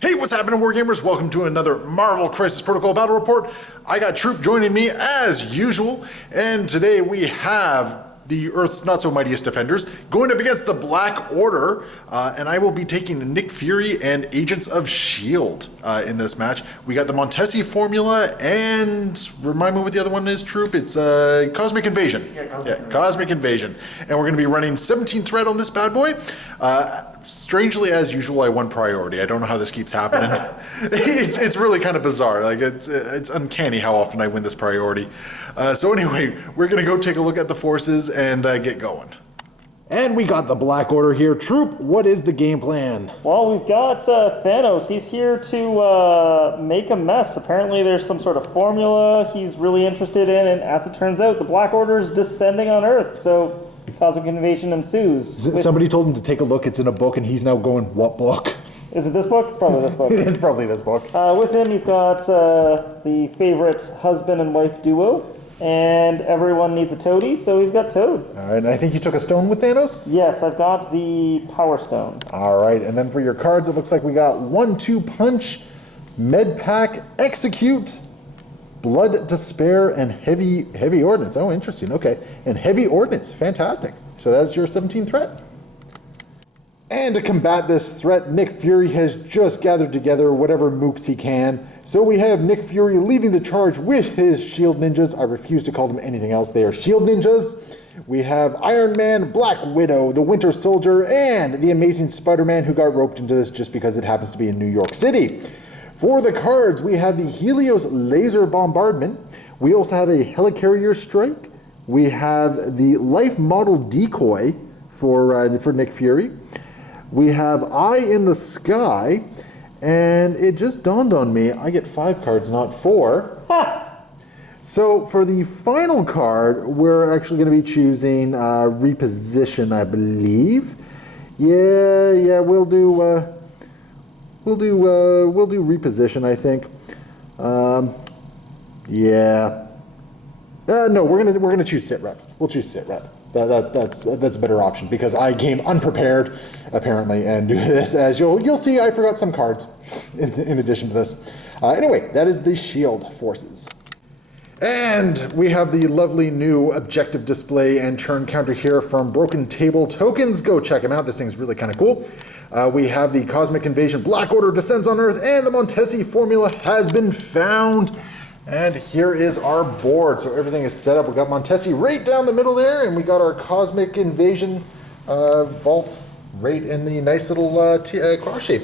Hey, what's happening, Wargamers? Welcome to another Marvel Crisis Protocol Battle Report. I got Troop joining me as usual, and today we have the Earth's not-so-mightiest defenders going up against the Black Order, and I will be taking Nick Fury and Agents of S.H.I.E.L.D. In this match. We got the Montesi formula, and remind me what the other one is, Troop? It's Cosmic Invasion. Cosmic Invasion. And we're going to be running 17 threat on this bad boy. Strangely, as usual, I won priority. I don't know how this keeps happening. It's really kind of bizarre. Like it's uncanny how often I win this priority. So anyway, we're gonna go take a look at the forces and get going. And we got the Black Order here. Troop, what is the game plan? Well, we've got Thanos. He's here to make a mess. Apparently there's some sort of formula he's really interested in, and as it turns out, the Black Order is descending on Earth, so cosmic invasion ensues. Somebody told him to take a look. It's in a book, and he's now going, what book? Is it this book? It's probably this book. It's probably this book. With him, he's got the favorite husband and wife duo, and everyone needs a toady, so he's got Toad. All right, and I think you took a stone with Thanos? Yes, I've got the Power Stone. All right, and then for your cards, it looks like we got 1-2 Punch, Med Pack, Execute, Blood Despair, and Heavy Ordnance. Oh, interesting. Okay, and Heavy Ordnance. Fantastic. So that is your 17 threat. And to combat this threat, Nick Fury has just gathered together whatever mooks he can. So we have Nick Fury leading the charge with his shield ninjas. I refuse to call them anything else. They are shield ninjas. We have Iron Man, Black Widow, the Winter Soldier, and the Amazing Spider-Man, who got roped into this just because it happens to be in New York City. For the cards, we have the Helios Laser Bombardment. We also have a Helicarrier Strike. We have the Life Model Decoy for Nick Fury. We have Eye in the Sky, and it just dawned on me, I get 5 cards, not 4. So for the final card, we're actually going to be choosing Reposition, I believe. Yeah, we'll do Reposition, I think. No, we're gonna choose Sit Rep. We'll choose Sit Rep. That's a better option because I came unprepared apparently and do this. As you'll see, I forgot some cards in addition to this. Anyway, that is the Shield forces. And we have the lovely new objective display and turn counter here from Broken Table Tokens. Go check them out. This thing's really kind of cool. We have the Cosmic Invasion Black Order descends on Earth, and the Montesi formula has been found. And here is our board. So everything is set up. We got Montesi right down the middle there, and we got our Cosmic Invasion vaults right in the nice little cross shape.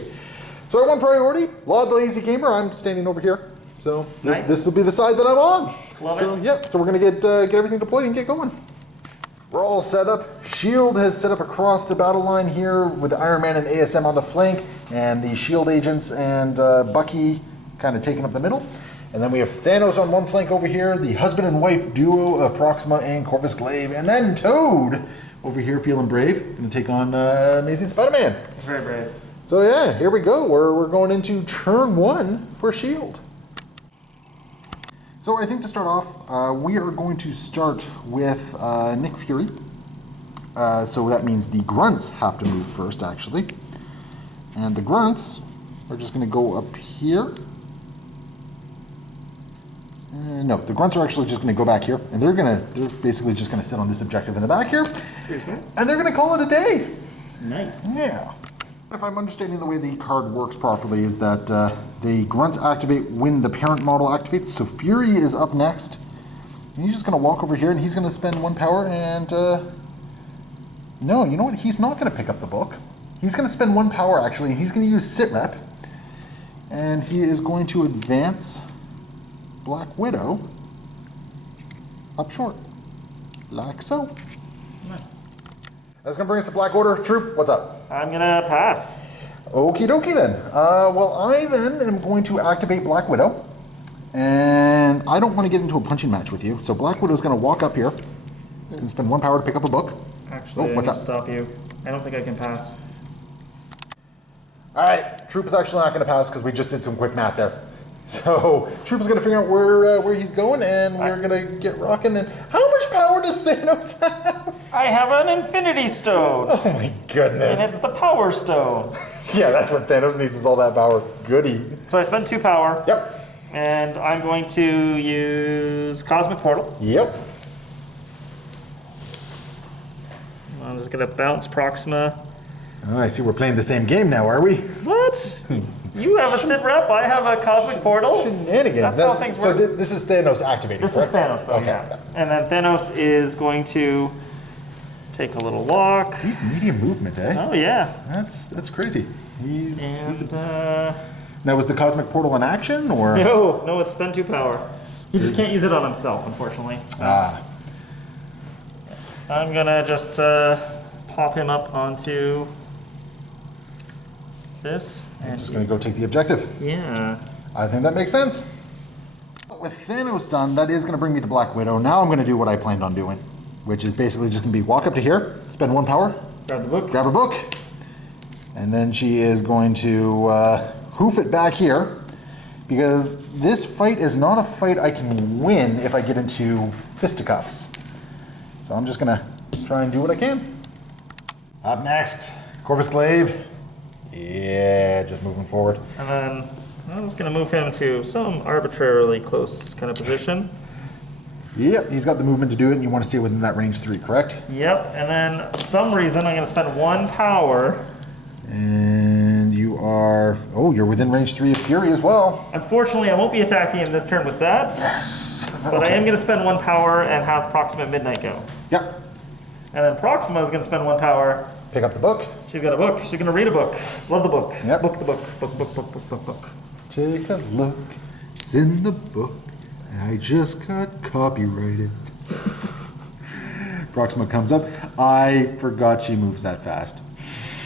So I won priority. Law the Lazy Gamer, I'm standing over here. So this will be the side that I'm on. Love so it. Yep. So we're gonna get everything deployed and get going. We're all set up. S.H.I.E.L.D. has set up across the battle line here with Iron Man and ASM on the flank, and the S.H.I.E.L.D. agents and Bucky kind of taking up the middle. And then we have Thanos on one flank over here, the husband and wife duo of Proxima and Corvus Glaive, and then Toad over here feeling brave, gonna take on Amazing Spider-Man. It's very brave. So yeah, here we go. We're going into turn 1 for S.H.I.E.L.D. So I think to start off, we are going to start with Nick Fury. So that means the grunts have to move first, actually. And the grunts are just gonna go up here. No, the grunts are actually just going to go back here, and they're basically just going to sit on this objective in the back here, and they're going to call it a day. Nice. Yeah. If I'm understanding the way the card works properly, is that the grunts activate when the parent model activates. So Fury is up next, and he's just going to walk over here, and he's going to spend 1 power, and no, you know what? He's not going to pick up the book. He's going to spend 1 power actually, and he's going to use Sit Rep, and he is going to advance Black Widow up short, like so. Nice. That's gonna bring us to Black Order. Troop, what's up? I'm gonna pass. Okie dokie then. Well, I then am going to activate Black Widow, and I don't want to get into a punching match with you. So Black Widow's gonna walk up here. He's gonna spend 1 power to pick up a book. Actually, what's I up? need to stop you. I don't think I can pass. All right, Troop is actually not gonna pass because we just did some quick math there. So Troop is going to figure out where he's going, and we're going to get rocking. And how much power does Thanos have? I have an Infinity Stone. Oh my goodness. And it's the Power Stone. Yeah, that's what Thanos needs is all that power. Goody. So I spend 2 power. Yep. And I'm going to use Cosmic Portal. Yep. I'm just going to bounce Proxima. Oh, I see we're playing the same game now, are we? What? You have a sit rep, I have a Cosmic Portal. Shenanigans. That's how things work. So this is Thanos activating, This correct? is Thanos, though, Okay. yeah. And then Thanos is going to take a little walk. He's medium movement, eh? Oh, yeah. That's crazy. And, Now, was the Cosmic Portal in action, or? no, it's spend 2 power. He just can't use it on himself, unfortunately. So I'm gonna just pop him up onto this. I'm just going to go take the objective. Yeah. I think that makes sense. With Thanos done, that is going to bring me to Black Widow. Now I'm going to do what I planned on doing, which is basically just going to be walk up to here, spend 1 power, Grab the book. grab a book, and then she is going to hoof it back here, because this fight is not a fight I can win if I get into fisticuffs. So I'm just going to try and do what I can. Up next, Corvus Glaive. Yeah, just moving forward. And then I'm just gonna move him to some arbitrarily close kind of position. Yep, he's got the movement to do it, and you want to stay within that range 3, correct? Yep, and then for some reason I'm gonna spend 1 power. And you are, oh, you're within range 3 of Fury as well. Unfortunately, I won't be attacking him this turn with that. Yes. But I am gonna spend 1 power and have Proxima Midnight go. Yep. And then Proxima is gonna spend 1 power. Pick up the book. She's got a book. She's gonna read a book. Love the book. Yep. Book the book. Book. Take a look. It's in the book. I just got copyrighted. Proxima comes up. I forgot she moves that fast.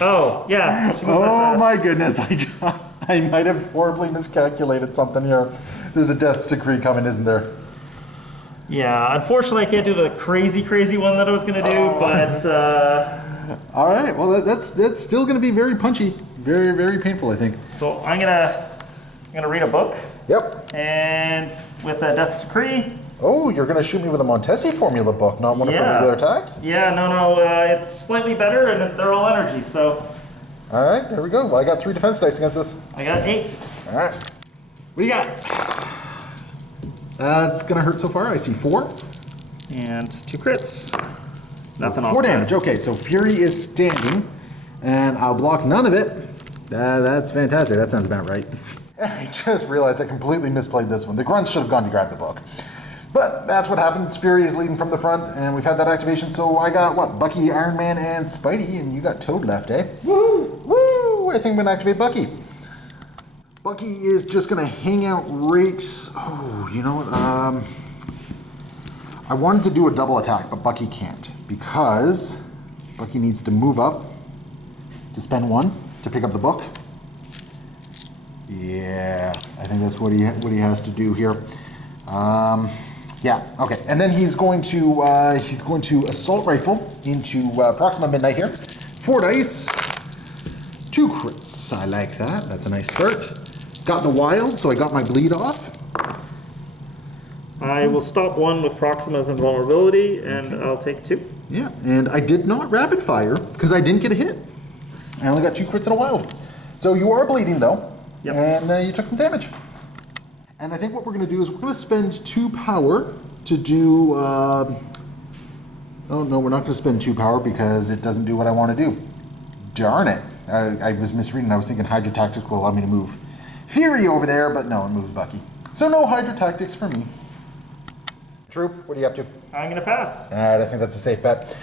Oh, yeah. She moves that Oh fast. my goodness. I might have horribly miscalculated something here. There's a death's decree coming, isn't there? Yeah, unfortunately I can't do the crazy one that I was gonna do, but All right. Well, that's still going to be very punchy. Very, very painful, I think. so I'm gonna read a book, Yep. and with a Death's Decree. Oh, you're going to shoot me with a Montesi formula book, not one of her Yeah. regular attacks? Yeah, no, it's slightly better, and they're all energy. So All right, there we go. Well, I got 3 defense dice against this. I got 8. All right. What do you got? That's going to hurt so far. I see 4. And 2 crits. Nothing off. 4 damage. Okay, so Fury is standing, and I'll block none of it. That's fantastic. That sounds about right. I just realized I completely misplayed this one. The grunts should have gone to grab the book. But that's what happens. Fury is leading from the front, and we've had that activation. So I got, what, Bucky, Iron Man, and Spidey, and you got Toad left, eh? Woo! Woo! I think I'm going to activate Bucky. Bucky is just going to hang out right... Oh, you know what? I wanted to do a double attack, but Bucky can't, because Bucky needs to move up to spend 1 to pick up the book. Yeah, I think that's what he has to do here. Yeah, okay, and then he's going to assault rifle into Proxima Midnight here. 4 dice, 2 crits. I like that. That's a nice start. Got the wild, so I got my bleed off. I will stop 1 with Proxima's invulnerability, and I'll take 2. Yeah, and I did not rapid fire because I didn't get a hit. I only got 2 crits and a wild. So you are bleeding though, Yep. and you took some damage. And I think what we're going to do is we're going to spend 2 power to do... oh no, we're not going to spend 2 power because it doesn't do what I want to do. Darn it. I was misreading. I was thinking Hydra Tactics will allow me to move Fury over there, but no, it moves Bucky. So no Hydra Tactics for me. Troop, what are you up to? I'm gonna pass. Alright, I think that's a safe bet.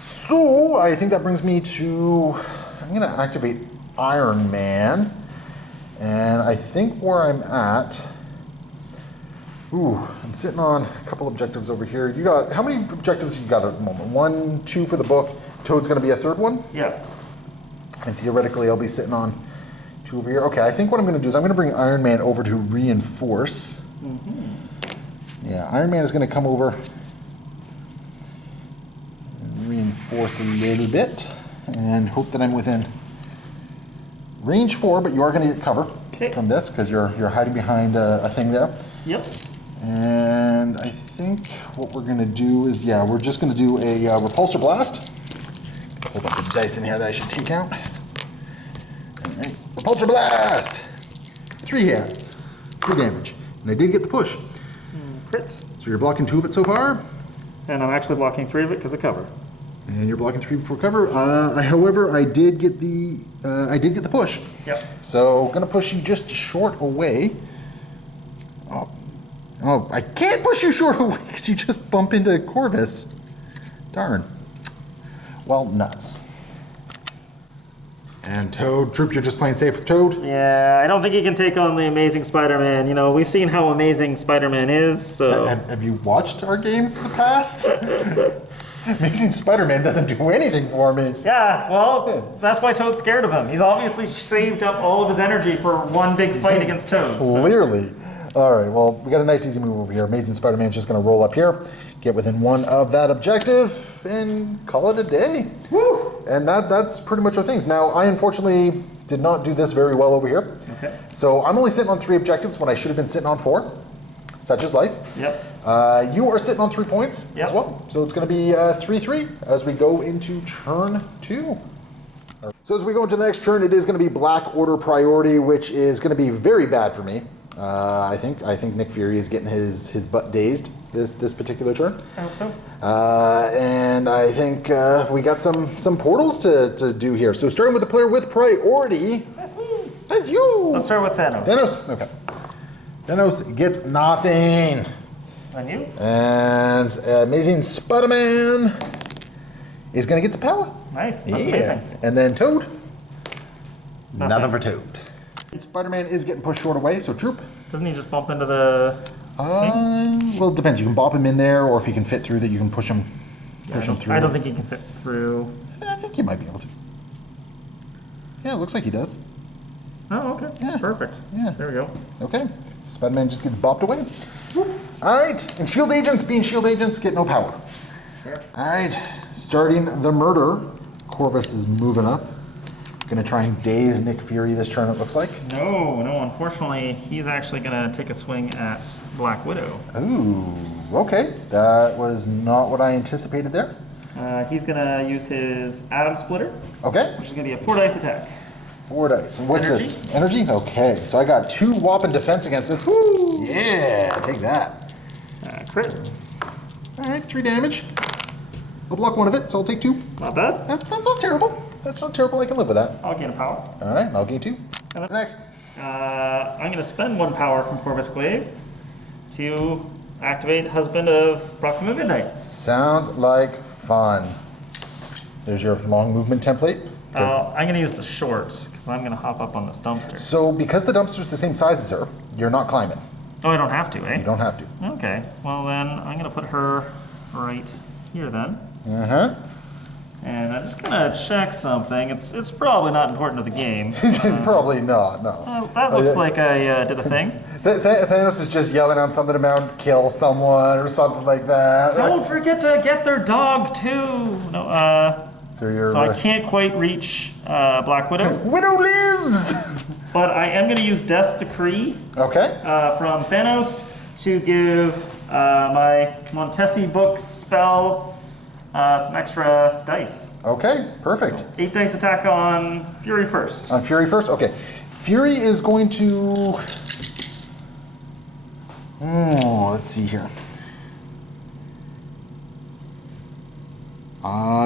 So, I think that brings me to... I'm going to activate Iron Man. And I think where I'm at... Ooh, I'm sitting on a couple objectives over here. You got... How many objectives you got at the moment? 1, 2 for the book. Toad's going to be a 3rd one? Yeah. And theoretically, I'll be sitting on 2 over here. Okay, I think what I'm going to do is I'm going to bring Iron Man over to reinforce. Yeah, Iron Man is going to come over and reinforce a little bit and hope that I'm within range 4, but you are going to get cover. Okay. from this because you're hiding behind a thing there. Yep. And I think what we're gonna do is, yeah, we're just gonna do a repulsor blast. Hold up the dice in here that I should take out. All right, repulsor blast. 3 hit, 3 damage, and I did get the push. Crit. So you're blocking 2 of it so far, And I'm actually blocking 3 of it because of cover. and you're blocking 3 before cover. However, I did get the push. Yep. So gonna push you just short away. Oh, I can't push you short away because you just bump into Corvus. Darn. Well, nuts. And Toad, Troop, you're just playing safe with Toad? Yeah, I don't think he can take on the Amazing Spider-Man. You know, we've seen how amazing Spider-Man is, so... Have you watched our games in the past? Amazing Spider-Man doesn't do anything for me. Yeah, well, that's why Toad's scared of him. He's obviously saved up all of his energy for one big fight against Toad. So. Clearly. All right, well, we got a nice easy move over here. Amazing Spider-Man's just going to roll up here, get within 1 of that objective, and call it a day. Woo! And that's pretty much our things. Now, I unfortunately did not do this very well over here. Okay. So I'm only sitting on 3 objectives when I should have been sitting on 4. Such is life. Yep. You are sitting on 3 points Yep. as well. So it's going to be 3-3 as we go into turn 2. So as we go into the next turn, it is going to be Black Order priority, which is going to be very bad for me. I think Nick Fury is getting his butt dazed this particular turn. I hope so. And I think we got some portals to do here. So starting with the player with priority. That's me. That's you. Let's start with Thanos. Thanos. Okay. Thanos gets nothing. And you? And Amazing Spider-Man is going to get some power. Nice. That's amazing. And then Toad. Nothing. Nothing for Toad. Spider-Man is getting pushed short away, so Troop. Doesn't he just bump into the... Well, it depends. You can bop him in there, or if he can fit through that, you can push him through. I don't think he can fit through. I think you might be able to. Yeah, it looks like he does. Oh, okay. Yeah. Perfect. Yeah. There we go. Okay. So Spider-Man just gets bopped away. All right. And shield agents, being shield agents, get no power. Sure. All right. Starting the murder. Corvus is moving up. Gonna try and daze Nick Fury this turn, it looks like. No, unfortunately, he's actually going to take a swing at Black Widow. Ooh, okay. That was not what I anticipated there. He's going to use his Atom Splitter, Okay. which is going to be a 4 dice attack. 4 dice. And what's Energy. this? Energy? Okay. So I got 2 whopping defense against this. Woo! Yeah, take that. Crit. All right, 3 damage. I'll block 1 of it, so I'll take 2. Not bad. That's not terrible. That's not terrible. I can live with that. I'll gain a power. All right, I'll gain 2. And What's next? I'm going to spend 1 power from Corvus Glaive to activate Husband of Proxima Midnight. Sounds like fun. There's your long movement template. I'm going to use the short because I'm going to hop up on this dumpster. So because the dumpster's the same size as her, you're not climbing. Oh, I don't have to, eh? You don't have to. Okay. Well, then I'm going to put her right here then. Uh-huh. And I'm just gonna check something. It's probably not important to the game. Probably not, no. That looks like I did a thing. Thanos is just yelling on something about kill someone or something like that. Don't forget to get their dog too. No, So I can't quite reach Black Widow, Widow lives! but I am gonna use Death's Decree Okay. from Thanos to give my Montesi book spell some extra dice. Okay, perfect. 8 dice attack on Fury first. On Fury first? Okay. Fury is going to... let's see here.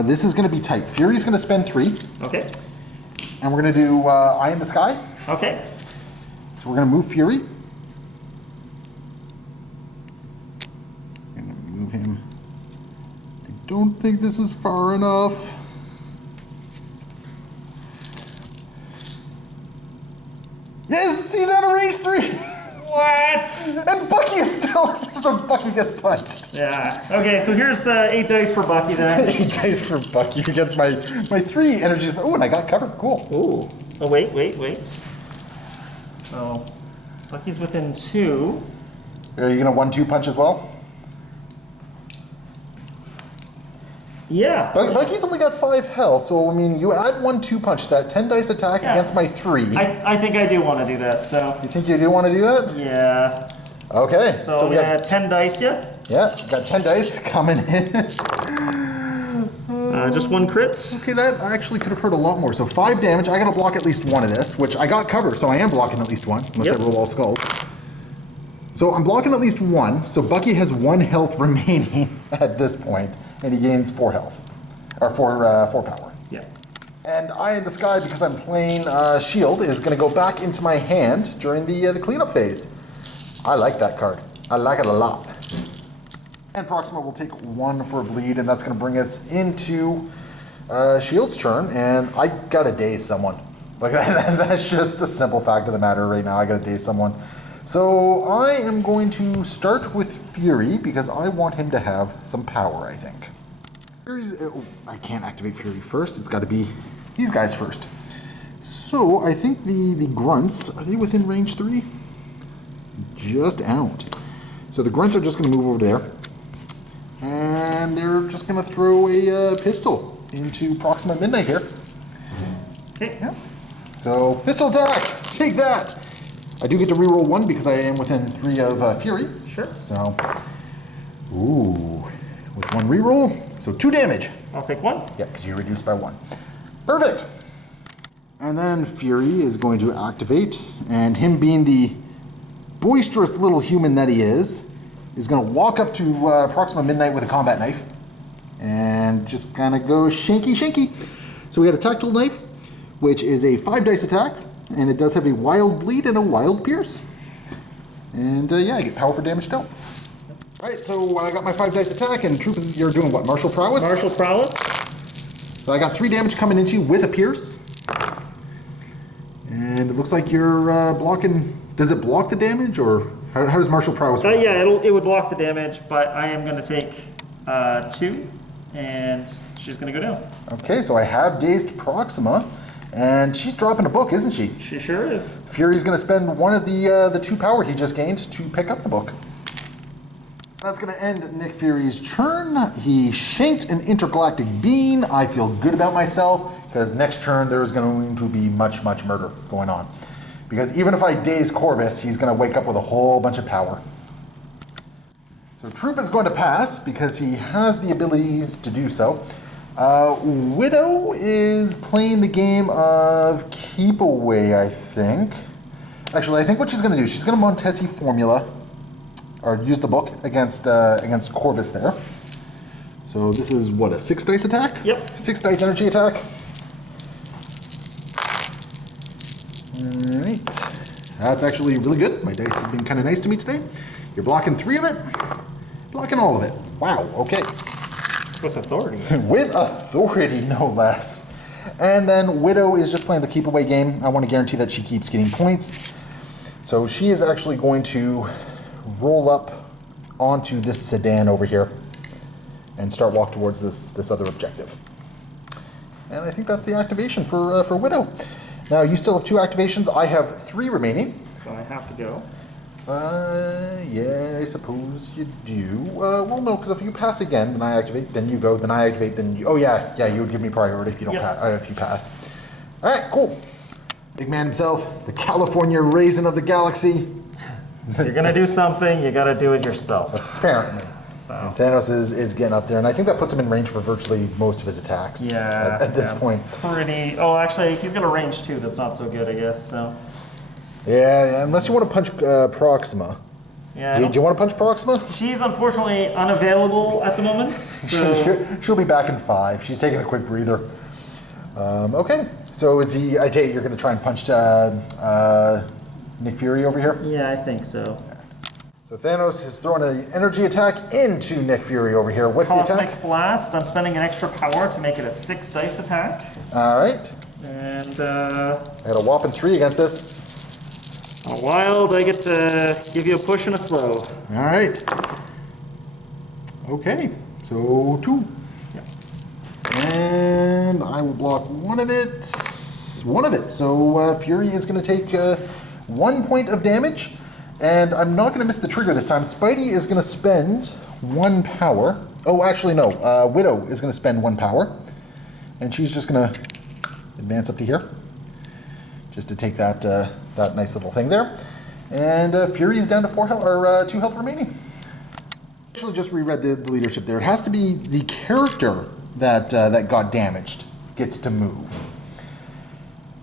This is going to be tight. Fury's going to spend 3, Okay. and we're going to do Eye in the Sky. Okay. So we're going to move Fury. Going to move him. I don't think this is far enough. Yes, he's on a range 3. What? And Bucky is still, so Bucky gets punched. Yeah. Okay, so here's 8 dice for Bucky then. 8 dice for Bucky against my 3 energy. Oh, and I got covered. Cool. Ooh. Oh, wait. So, Bucky's within 2. Are you gonna 1-2 punch as well? Yeah. Bucky's only got 5 health, so I mean, you add 1-2 punch to that 10 dice attack Yeah. against my 3. I think I do want to do that, so. You think you do want to do that? Yeah. Okay. So we got 10 dice, yeah? Yeah, got 10 dice coming in. Just 1 crits. Okay, that actually could have hurt a lot more. So 5 damage. I got to block at least 1 of this, which I got covered, so I am blocking at least 1, unless Yep. I roll all skulls. So I'm blocking at least 1. So Bucky has 1 health remaining at this point, and he gains 4 health, or 4 power. Yeah. And Eye in the Sky, because I'm playing Shield, is going to go back into my hand during the cleanup phase. I like that card. I like it a lot. And Proxima will take 1 for a bleed, and that's going to bring us into Shield's turn, and I got to daze someone. Like that's just a simple fact of the matter right now. I got to daze someone. So I am going to start with Fury, because I want him to have some power, I think. I can't activate Fury first. It's got to be these guys first. So I think the grunts, are they within range 3? Just out. So the grunts are just going to move over there. And they're just going to throw a pistol into Proxima Midnight here. Okay. Yeah. So pistol attack! Take that! I do get to reroll 1 because I am within 3 of Fury. Sure. So, ooh, with 1 reroll, so 2 damage. I'll take 1. Yeah, because you reduced by 1. Perfect. And then Fury is going to activate, and him being the boisterous little human that he is going to walk up to Proxima Midnight with a combat knife, and just kind of go shanky. So we got a tactile knife, which is a 5 dice attack, and it does have a wild bleed and a wild pierce. And yeah, I get power for damage dealt. Alright, so I got my 5 dice attack, and Troop, you're doing what, Martial Prowess? Martial Prowess. So I got 3 damage coming into you with a pierce. And it looks like you're blocking, does it block the damage, or how does Martial Prowess work? Yeah, it would block the damage, but I am going to take 2, and she's going to go down. Okay, so I have dazed Proxima, and she's dropping a book, isn't she? She sure is. Fury's going to spend 1 of the 2 power he just gained to pick up the book. That's going to end Nick Fury's turn. He shanked an intergalactic being. I feel good about myself, because next turn there is going to be much murder going on. Because even if I daze Corvus, he's going to wake up with a whole bunch of power. So Troop is going to pass, because he has the abilities to do so. Widow is playing the game of Keep Away, I think. Actually, I think what she's going to do, she's going to Montesi Formula, or use the book against Corvus there. So this is, what, a 6 dice attack? Yep. 6 dice energy attack. Alright. That's actually really good. My dice have been kind of nice to me today. You're blocking 3 of it, blocking all of it. Wow, okay. With authority. With authority, no less. And then Widow is just playing the keep away game. I want to guarantee that she keeps getting points. So she is actually going to roll up onto this sedan over here and start walk towards this other objective. And I think that's the activation for Widow. Now you still have 2 activations. I have 3 remaining. So I have to go. Yeah, I suppose you do. Well, no, because if you pass again, then I activate, then you go, then I activate, then you... Oh, yeah, you would give me priority if you don't pass, if you pass. All right, cool. Big man himself, the California raisin of the galaxy. If you're going to do something, you got to do it yourself. Apparently. So. And Thanos is getting up there, and I think that puts him in range for virtually most of his attacks. Yeah. At this point. Pretty... Oh, actually, he's got a range, too. That's not so good, I guess, so... Yeah, unless you want to punch Proxima. Yeah. Do you want to punch Proxima? She's unfortunately unavailable at the moment, so... She'll be back in 5. She's taking a quick breather. Okay, so I take it you're going to try and punch Nick Fury over here? Yeah, I think so. So Thanos is throwing an energy attack into Nick Fury over here. What's the attack? Cosmic Blast. I'm spending an extra power to make it a 6 dice attack. All right. And, I got a whopping 3 against this. a wild, I get to give you a push and a slow. All right. Okay, so 2. Yeah. And I will block 1 of it. So Fury is going to take 1 point of damage. And I'm not going to miss the trigger this time. Spidey is going to spend 1 power Oh, actually, no. Widow is going to spend 1 power. And she's just going to advance up to here. Just to take that that nice little thing there. And Fury is down to 4 health, or 2 health remaining. Actually, just reread the leadership there. It has to be the character that that got damaged gets to move.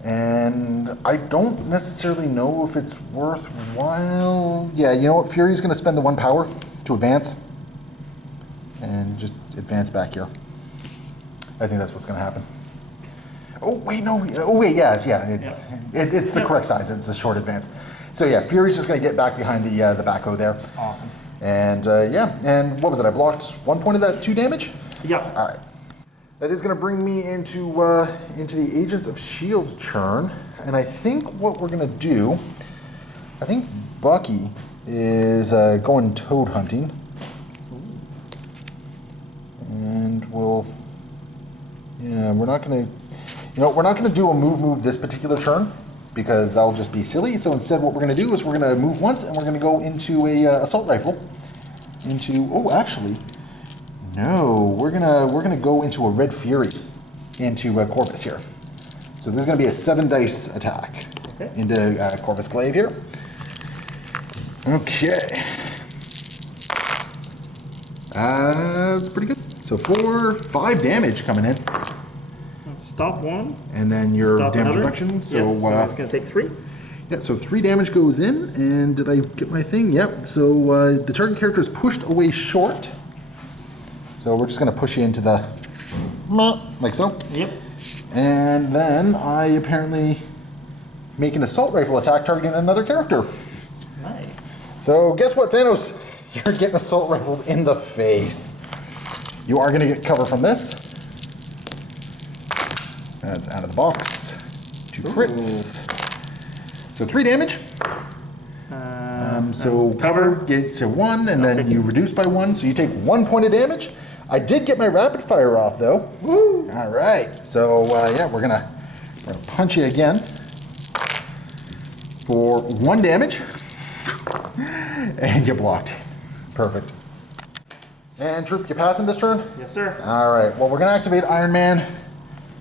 And I don't necessarily know if it's worthwhile. Yeah, you know what? Fury's going to spend the 1 power to advance. And just advance back here. I think that's what's going to happen. Oh, wait, no. Oh, wait, yeah. It's the correct size. It's a short advance. So, yeah, Fury's just going to get back behind the backhoe there. Awesome. And, yeah. And what was it? I blocked 1 point of that 2 damage? Yeah. All right. That is going to bring me into the Agents of S.H.I.E.L.D. churn. And I think what we're going to do, I think Bucky is going toad hunting. And we're not going to, we're not going to do a move this particular turn because that'll just be silly. So instead what we're going to do is we're going to move once and we're going to go into a assault rifle. No, we're gonna go into a Red Fury into Corvus here. So this is gonna be a 7 dice attack into Corvus Glaive here. Okay, that's pretty good. So 5 damage coming in. Stop 1. And then your Stop damage another. reduction. So, so it's gonna take 3. Yeah, so 3 damage goes in, and did I get my thing? Yep. So the target character is pushed away short. So we're just going to push you into the, like so. Yep. And then I apparently make an assault rifle attack targeting another character. Nice. So guess what, Thanos? You're getting assault rifled in the face. You are going to get cover from this. That's out of the box. 2 crits. So 3 damage. So cover gets to 1, and then you reduce by 1, so you take 1 point of damage. I did get my rapid fire off though. Woo! All right, so yeah, we're gonna punch you again for 1 damage, and you blocked. Perfect. And Troop, you passing this turn? Yes, sir. All right. Well, we're gonna activate Iron Man,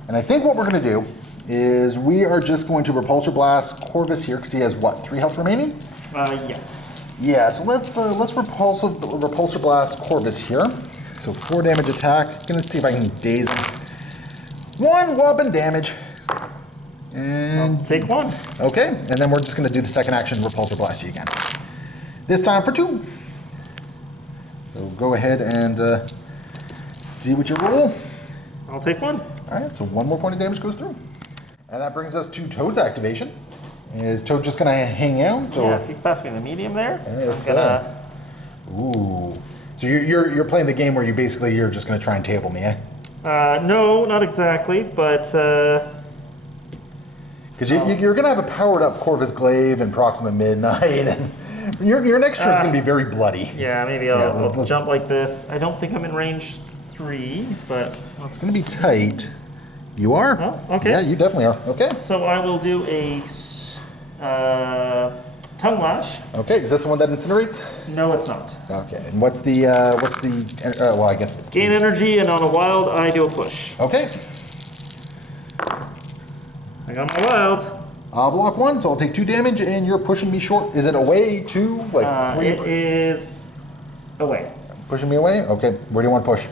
and I think what we're gonna do is we are just going to repulsor blast Corvus here because he has what, 3 health remaining? Yes. Yeah, so let's repulsor blast Corvus here. So 4 damage attack. Gonna see if I can daze him. 1 whopping damage. And I'll take 1. okay, and then we're just gonna do the second action, repulsor blast you again. This time for 2. So go ahead and see what you roll. I'll take 1. All right, so 1 more point of damage goes through. And that brings us to Toad's activation. Is Toad just gonna hang out? Or? Yeah, if you can pass me the medium there. Yes, I'm gonna... Ooh. So you're playing the game where you're just gonna try and table me, eh? No, not exactly, but Because you're gonna have a powered up Corvus Glaive and Proxima Midnight, and your next turn's gonna be very bloody. yeah, maybe I'll jump like this. I don't think I'm in range 3, but It's gonna be tight. You are? Oh, okay. Yeah, you definitely are. Okay. So I will do a tongue lash. Okay. Is this the one that incinerates? No, it's not. Okay. And what's the well, I guess it's Gain energy, and on a wild, I do a push. okay. I got my wild. I'll block 1, so I'll take 2 damage, and you're pushing me short. Is it away to like? where It is away. pushing me away? Okay. Where do you want to push?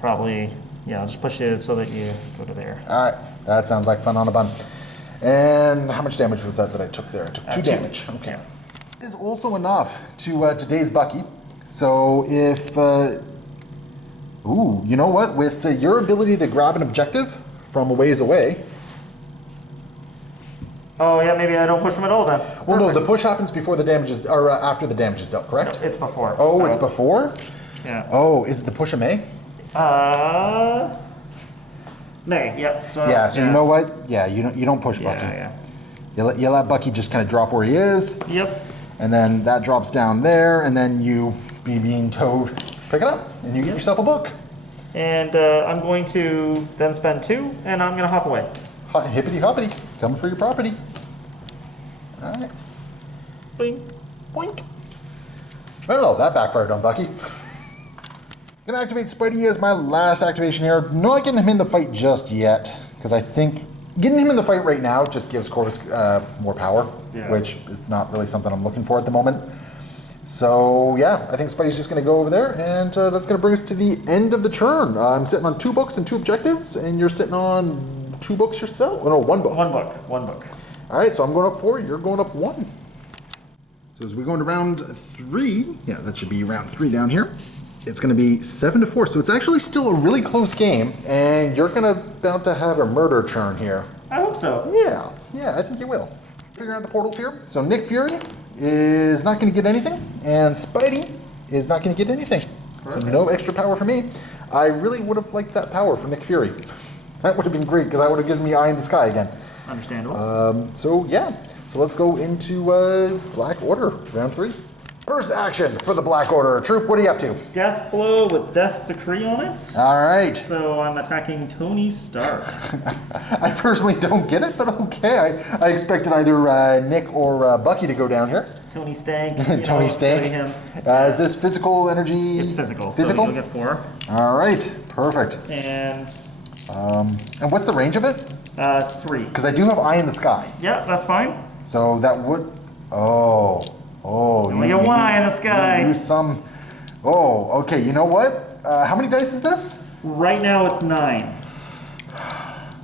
Probably, yeah, I'll just push you so that you go to there. All right. That sounds like fun on a bun. And how much damage was that I took there? I took 2 damage. Okay. Yeah. It is also enough to daze Bucky. So if, ooh, you know what? With your ability to grab an objective from a ways away. Oh, yeah, maybe I don't push him at all then. Well, no, Perfect. the push happens before the damage is, or after the damage is dealt, correct? It's before. Oh, so- it's before? Yeah. Oh, is it the push of May? May, yeah. So, Yeah, so you know what? Yeah, you don't push Yeah, Bucky. yeah. You let Bucky just kind of drop where he is. Yep. And then that drops down there, and then you, being Toad, pick it up, and you get yourself a book. And I'm going to then spend 2, and I'm going to hop away. Hippity hoppity, coming for your property. All right, Boing. boink. Well, that backfired on Bucky. Gonna activate Spidey as my last activation here. Not getting him in the fight just yet, because I think getting him in the fight right now just gives Corvus more power, which is not really something I'm looking for at the moment. So yeah, I think Spidey's just gonna go over there, and that's gonna bring us to the end of the turn. I'm sitting on 2 books and 2 objectives, and you're sitting on 2 books yourself? Oh no, 1 book. 1 book. 1 book. All right, so I'm going up 4, you're going up 1. So as we go into round 3, yeah, that should be round 3 down here. It's going to be 7-4, so it's actually still a really close game, and you're about to have a murder turn here. I hope so. Yeah, I think you will. Figuring out the portals here. So Nick Fury is not going to get anything, and Spidey is not going to get anything. Perfect. So no extra power for me. I really would have liked that power for Nick Fury. That would have been great, because I would have given me Eye in the Sky again. Understandable. So yeah, so let's go into Black Order, round 3. First action for the Black Order. Troop, what are you up to? Death Blow with Death's Decree on it. All right. So I'm attacking Tony Stark. I personally don't get it, but okay. I expected either Nick or Bucky to go down here. Tony Stank. Tony Stank. Is this physical energy? It's physical. Physical? So you'll get 4. All right, perfect. And what's the range of it? 3. Because I do have Eye in the Sky. Yeah, that's fine. So that would... Oh, only get 1 eye in the sky. You use some... Oh, okay, you know what? How many dice is this? Right now it's 9.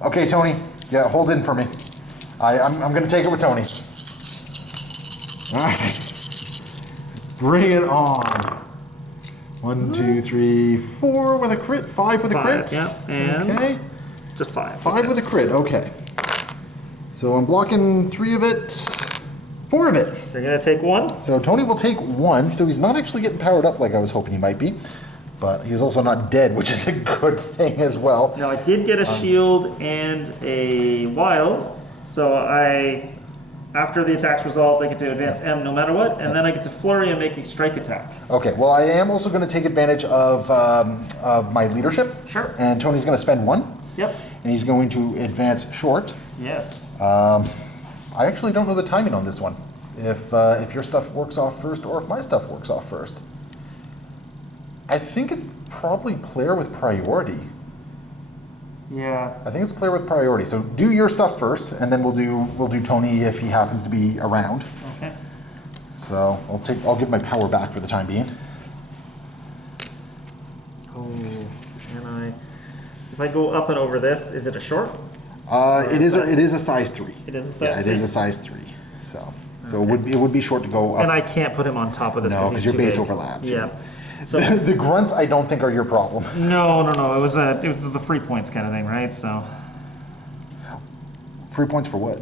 Okay, Tony. Yeah, hold in for me. I'm going to take it with Tony. All right. Bring it on. 1, 2, 3, 4 with a crit. 5 with a crit. Yeah, and okay. Just 5. 5 with a crit, okay. So I'm blocking 3 of it. 4 of it. So you're going to take 1? So Tony will take 1. So he's not actually getting powered up like I was hoping he might be. But he's also not dead, which is a good thing as well. Now I did get a shield and a wild. So after the attack's resolved, I get to advance M no matter what. And then I get to flurry and make a strike attack. Okay, well I am also going to take advantage of my leadership. Sure. And Tony's going to spend 1. Yep. And he's going to advance short. Yes. I actually don't know the timing on this one. If your stuff works off first or if my stuff works off first. I think it's probably player with priority. Yeah. I think it's player with priority. So do your stuff first, and then we'll do Tony if he happens to be around. Okay. So I'll give my power back for the time being. Oh, if I go up and over this, is it a short? It is a size 3. It is a size 3? Yeah, it is a size 3. So it would be short to go up. And I can't put him on top of this. No, because your base overlaps. Yeah. So the grunts I don't think are your problem. No. It was the free points kind of thing, right? So. Free points for what?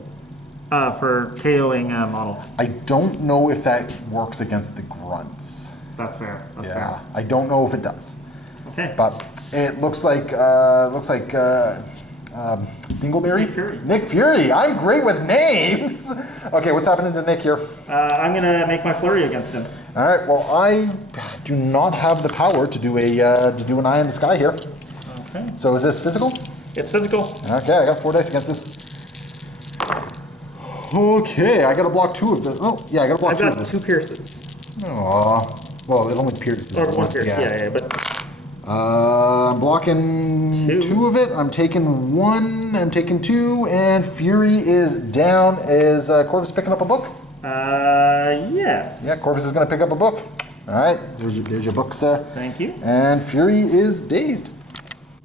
For KOing model. I don't know if that works against the grunts. That's fair. That's fair. I don't know if it does. Okay. But it looks like Dingleberry? Nick Fury. Nick Fury. I'm great with names. Okay, what's happening to Nick here? I'm gonna make my flurry against him. All right. Well, I do not have the power to do an Eye in the Sky here. Okay. So is this physical? It's physical. Okay, I got 4 dice against this. Okay, I got to block 2 of this. Oh, yeah, I got to block 2 of this. I've got 2 pierces. Aww. Well, it only pierces. Or 1 pierce. Yeah, but. I'm blocking 2 of it. I'm taking 1. I'm taking 2, and Fury is down. Is Corvus picking up a book? Yes. Yeah, Corvus is going to pick up a book. All right, there's your book, sir. Thank you. And Fury is dazed.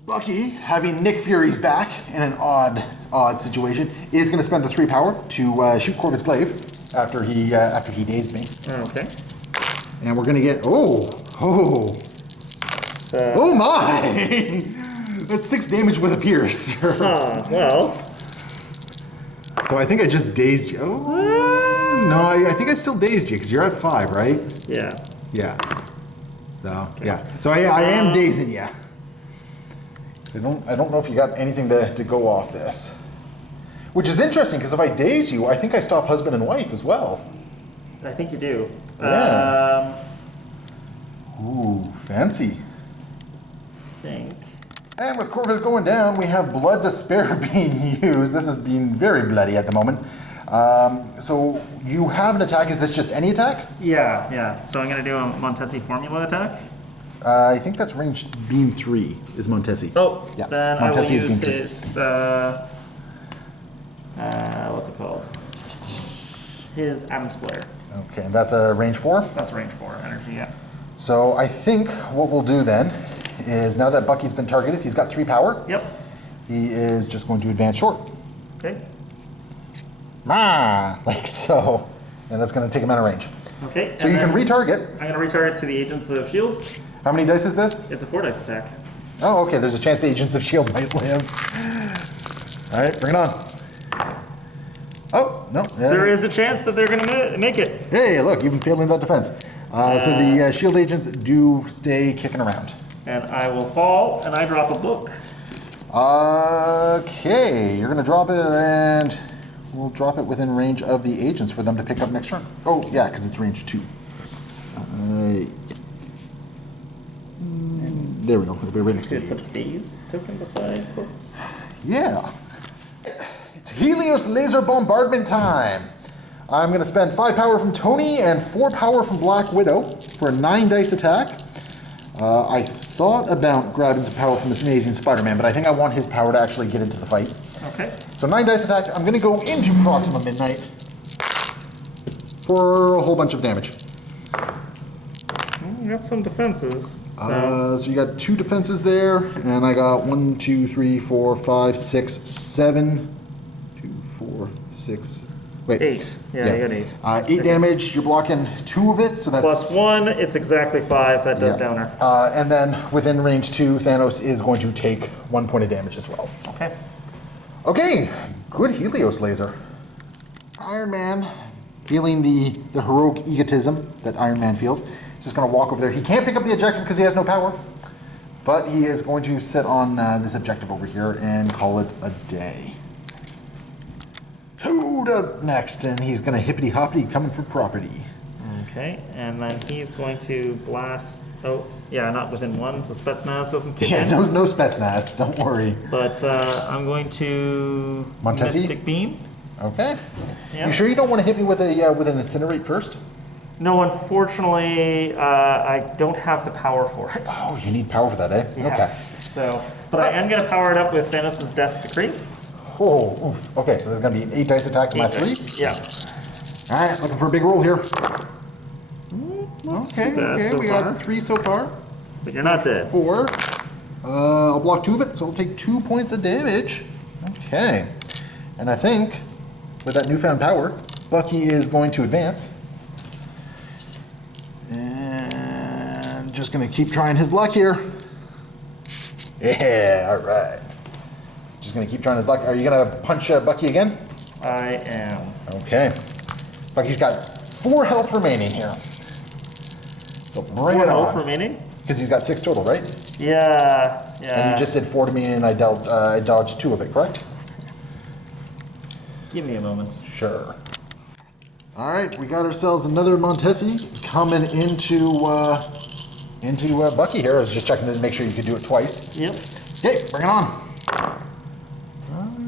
Bucky, having Nick Fury's back in an odd situation, is going to spend the 3 power to shoot Corvus Glaive after he dazed me. Okay. And we're going to get oh my! That's 6 damage with a pierce. Well. So I think I just dazed you. Oh, no, I think I still dazed you because you're at 5, right? Yeah. Yeah. So okay. Yeah. So I am dazing you. I don't know if you got anything to go off this. Which is interesting because if I daze you, I think I stop husband and wife as well. I think you do. Yeah. Ooh, fancy. Think. And with Corvus going down, we have Blood Despair being used. This is being very bloody at the moment. So you have an attack. Is this just any attack? Yeah. So I'm going to do a Montesi formula attack. I think that's range beam 3 is Montesi. Oh, Yeah, then I will Montesi is beam use 3. his, what's it called? His Atom Splayer. Okay, and that's a range 4. That's range 4 energy, yeah. So I think what we'll do then is now that Bucky's been targeted, he's got 3 power. Yep. He is just going to advance short. Okay. Like so. And that's going to take him out of range. Okay. So you can retarget. I'm going to retarget to the Agents of S.H.I.E.L.D. How many dice is this? It's a 4 dice attack. Oh, okay. There's a chance the Agents of S.H.I.E.L.D. might live. All right, bring it on. Oh, no. There is a chance that they're going to make it. Hey, look, you've been failing that defense. So the S.H.I.E.L.D. agents do stay kicking around. And I will fall, and I drop a book. Okay, you're going to drop it, and we'll drop it within range of the agents for them to pick up next turn. Oh, yeah, because it's range 2. There we go. It'll be right next to Here's the the agent. phase token beside books. Yeah. It's Helios Laser Bombardment time. I'm going to spend 5 power from Tony and 4 power from Black Widow for a 9 dice attack. I thought about grabbing some power from this amazing Spider-Man, but I think I want his power to actually get into the fight. Okay. So 9 dice attack. I'm going to go into Proxima Midnight for a whole bunch of damage. You got some defenses. So you got 2 defenses there, and I got 1, 2, 3, 4, 5, 6, 7, 2, 4, 6. Wait. 8. Yeah, you got 8. 8 damage. You're blocking 2 of it, so that's Plus 1, it's exactly 5. That does downer. And then within range 2, Thanos is going to take 1 point of damage as well. Okay. Okay, good Helios laser. Iron Man, feeling the heroic egotism that Iron Man feels, just going to walk over there. He can't pick up the objective because he has no power, but he is going to sit on this objective over here and call it a day. Toad up next, and he's going to hippity-hoppity coming for property. Okay, and then he's going to blast. Oh, yeah, not within 1, so Spetsnaz doesn't kick Yeah, in. no Spetsnaz, don't worry. But I'm going to Montesi? Mystic Beam. Okay. Yeah. You sure you don't want to hit me with an incinerate first? No, unfortunately, I don't have the power for it. Oh, you need power for that, eh? Yeah. Okay. So, but I am going to power it up with Thanos' Death Decree. Oh, oof. Okay, so there's going to be an 8 dice attack to my 3. Yeah. All right, looking for a big roll here. Not Okay, too bad okay, so we far. got 3 so far. But you're not dead. 4. I'll block 2 of it, so I'll take 2 points of damage. Okay. And I think, with that newfound power, Bucky is going to advance. And just going to keep trying his luck here. Yeah, all right. Just going to keep trying his luck. Are you going to punch Bucky again? I am. Okay. Bucky's got 4 health remaining here. So bring it health on. remaining? Because he's got 6 total, right? Yeah. And you just did 4 to me, and I dodged 2 of it, correct? Give me a moment. Sure. All right, we got ourselves another Montesi coming into Bucky here. I was just checking to make sure you could do it twice. Yep. Okay, bring it on.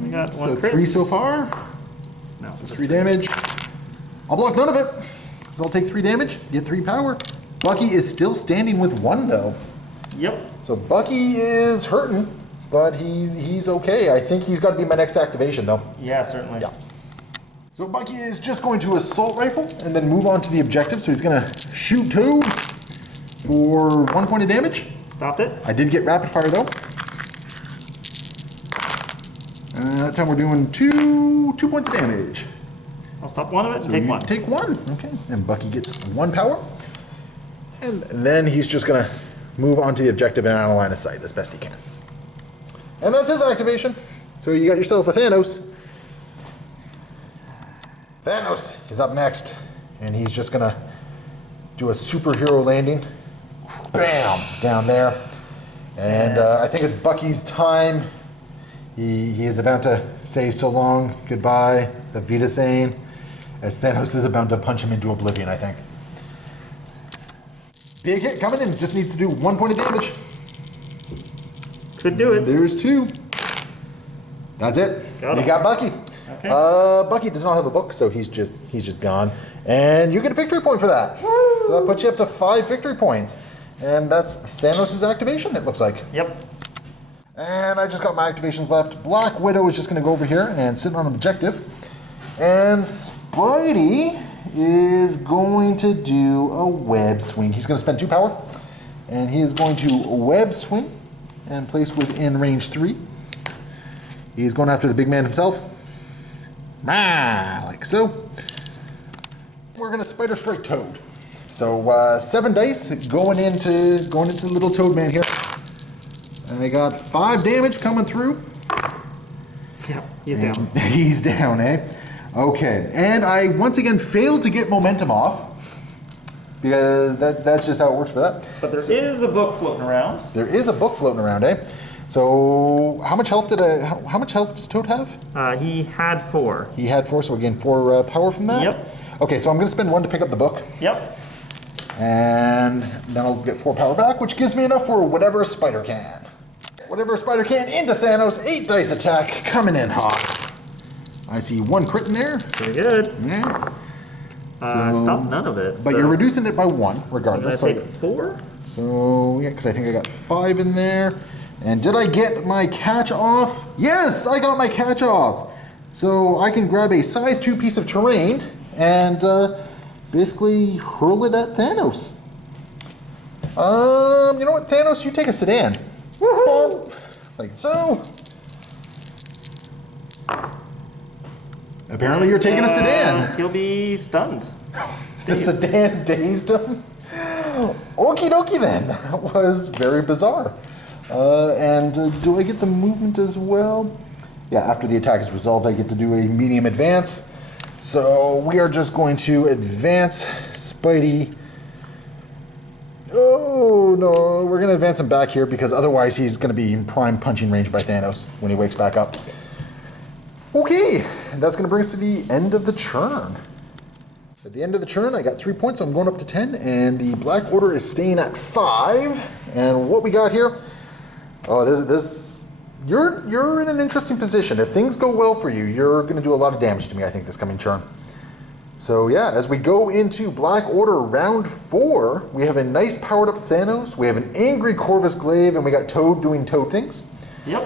We got So one crit. 3 so far. No, just 3 damage. I'll block none of it. So I'll take 3 damage, get 3 power. Bucky is still standing with 1 though. Yep. So Bucky is hurting, but he's okay. I think he's got to be my next activation though. Yeah, certainly. Yeah. So Bucky is just going to assault rifle and then move on to the objective. So he's going to shoot Toad for 1 point of damage. Stopped it. I did get rapid fire though. That time we're doing 2 points of damage. I'll stop one of it and So take you 1. Take 1. Okay. And Bucky gets 1 power. And then he's just going to move on to the objective and out of line of sight as best he can. And that's his activation. So you got yourself a Thanos. Thanos is up next. And he's just going to do a superhero landing. Bam! Down there. And I think it's Bucky's time. He is about to say so long, goodbye, Auf Wiedersehen, as Thanos is about to punch him into oblivion, I think. Big hit coming in, just needs to do 1 point of damage. Could do it. There's 2. That's it. Got You him. got Bucky. Okay. Bucky does not have a book, so he's just gone. And you get a victory point for that. So that puts you up to 5 victory points. And that's Thanos' activation, it looks like. Yep. And I just got my activations left. Black Widow is just going to go over here and sit on an objective. And Spidey is going to do a web swing. He's going to spend 2 power. And he is going to web swing and place within range 3. He's going after the big man himself. Like so. We're going to Spider Strike Toad. So 7 dice going into the little Toad man here. And I got 5 damage coming through. Yeah, he's down. He's down, eh? Okay, and I once again failed to get momentum off because that's just how it works for that. But there is a book floating around. There is a book floating around, eh? So how much health how much health does Toad have? He had 4. He had 4, so we gain 4 power from that. Yep. Okay, so I'm going to spend 1 to pick up the book. Yep. And then I'll get 4 power back, which gives me enough for whatever a spider can. Whatever a spider can into Thanos, 8 dice attack, coming in hot. I see 1 crit in there. Pretty good. Yeah. Stop none of it. But you're reducing it by 1, regardless. Did I take 4? So, yeah, because I think I got 5 in there. And did I get my catch off? Yes, I got my catch off. So I can grab a size 2 piece of terrain and basically hurl it at Thanos. You know what, Thanos, you take a sedan. Woohoo! Like so. Apparently you're taking a sedan. He'll be stunned. The sedan dazed him? Okie dokie then. That was very bizarre. And do I get the movement as well? Yeah, after the attack is resolved, I get to do a medium advance. So we are just going to advance Spidey. Oh no, we're going to advance him back here because otherwise he's going to be in prime punching range by Thanos when he wakes back up. Okay, and that's going to bring us to the end of the turn. At the end of the turn, I got 3 points, so I'm going up to 10, and the Black Order is staying at 5. And what we got here? Oh, you're in an interesting position. If things go well for you, you're going to do a lot of damage to me, I think, this coming turn. So yeah, as we go into Black Order round 4, we have a nice powered up Thanos, we have an angry Corvus Glaive, and we got Toad doing Toad things. Yep.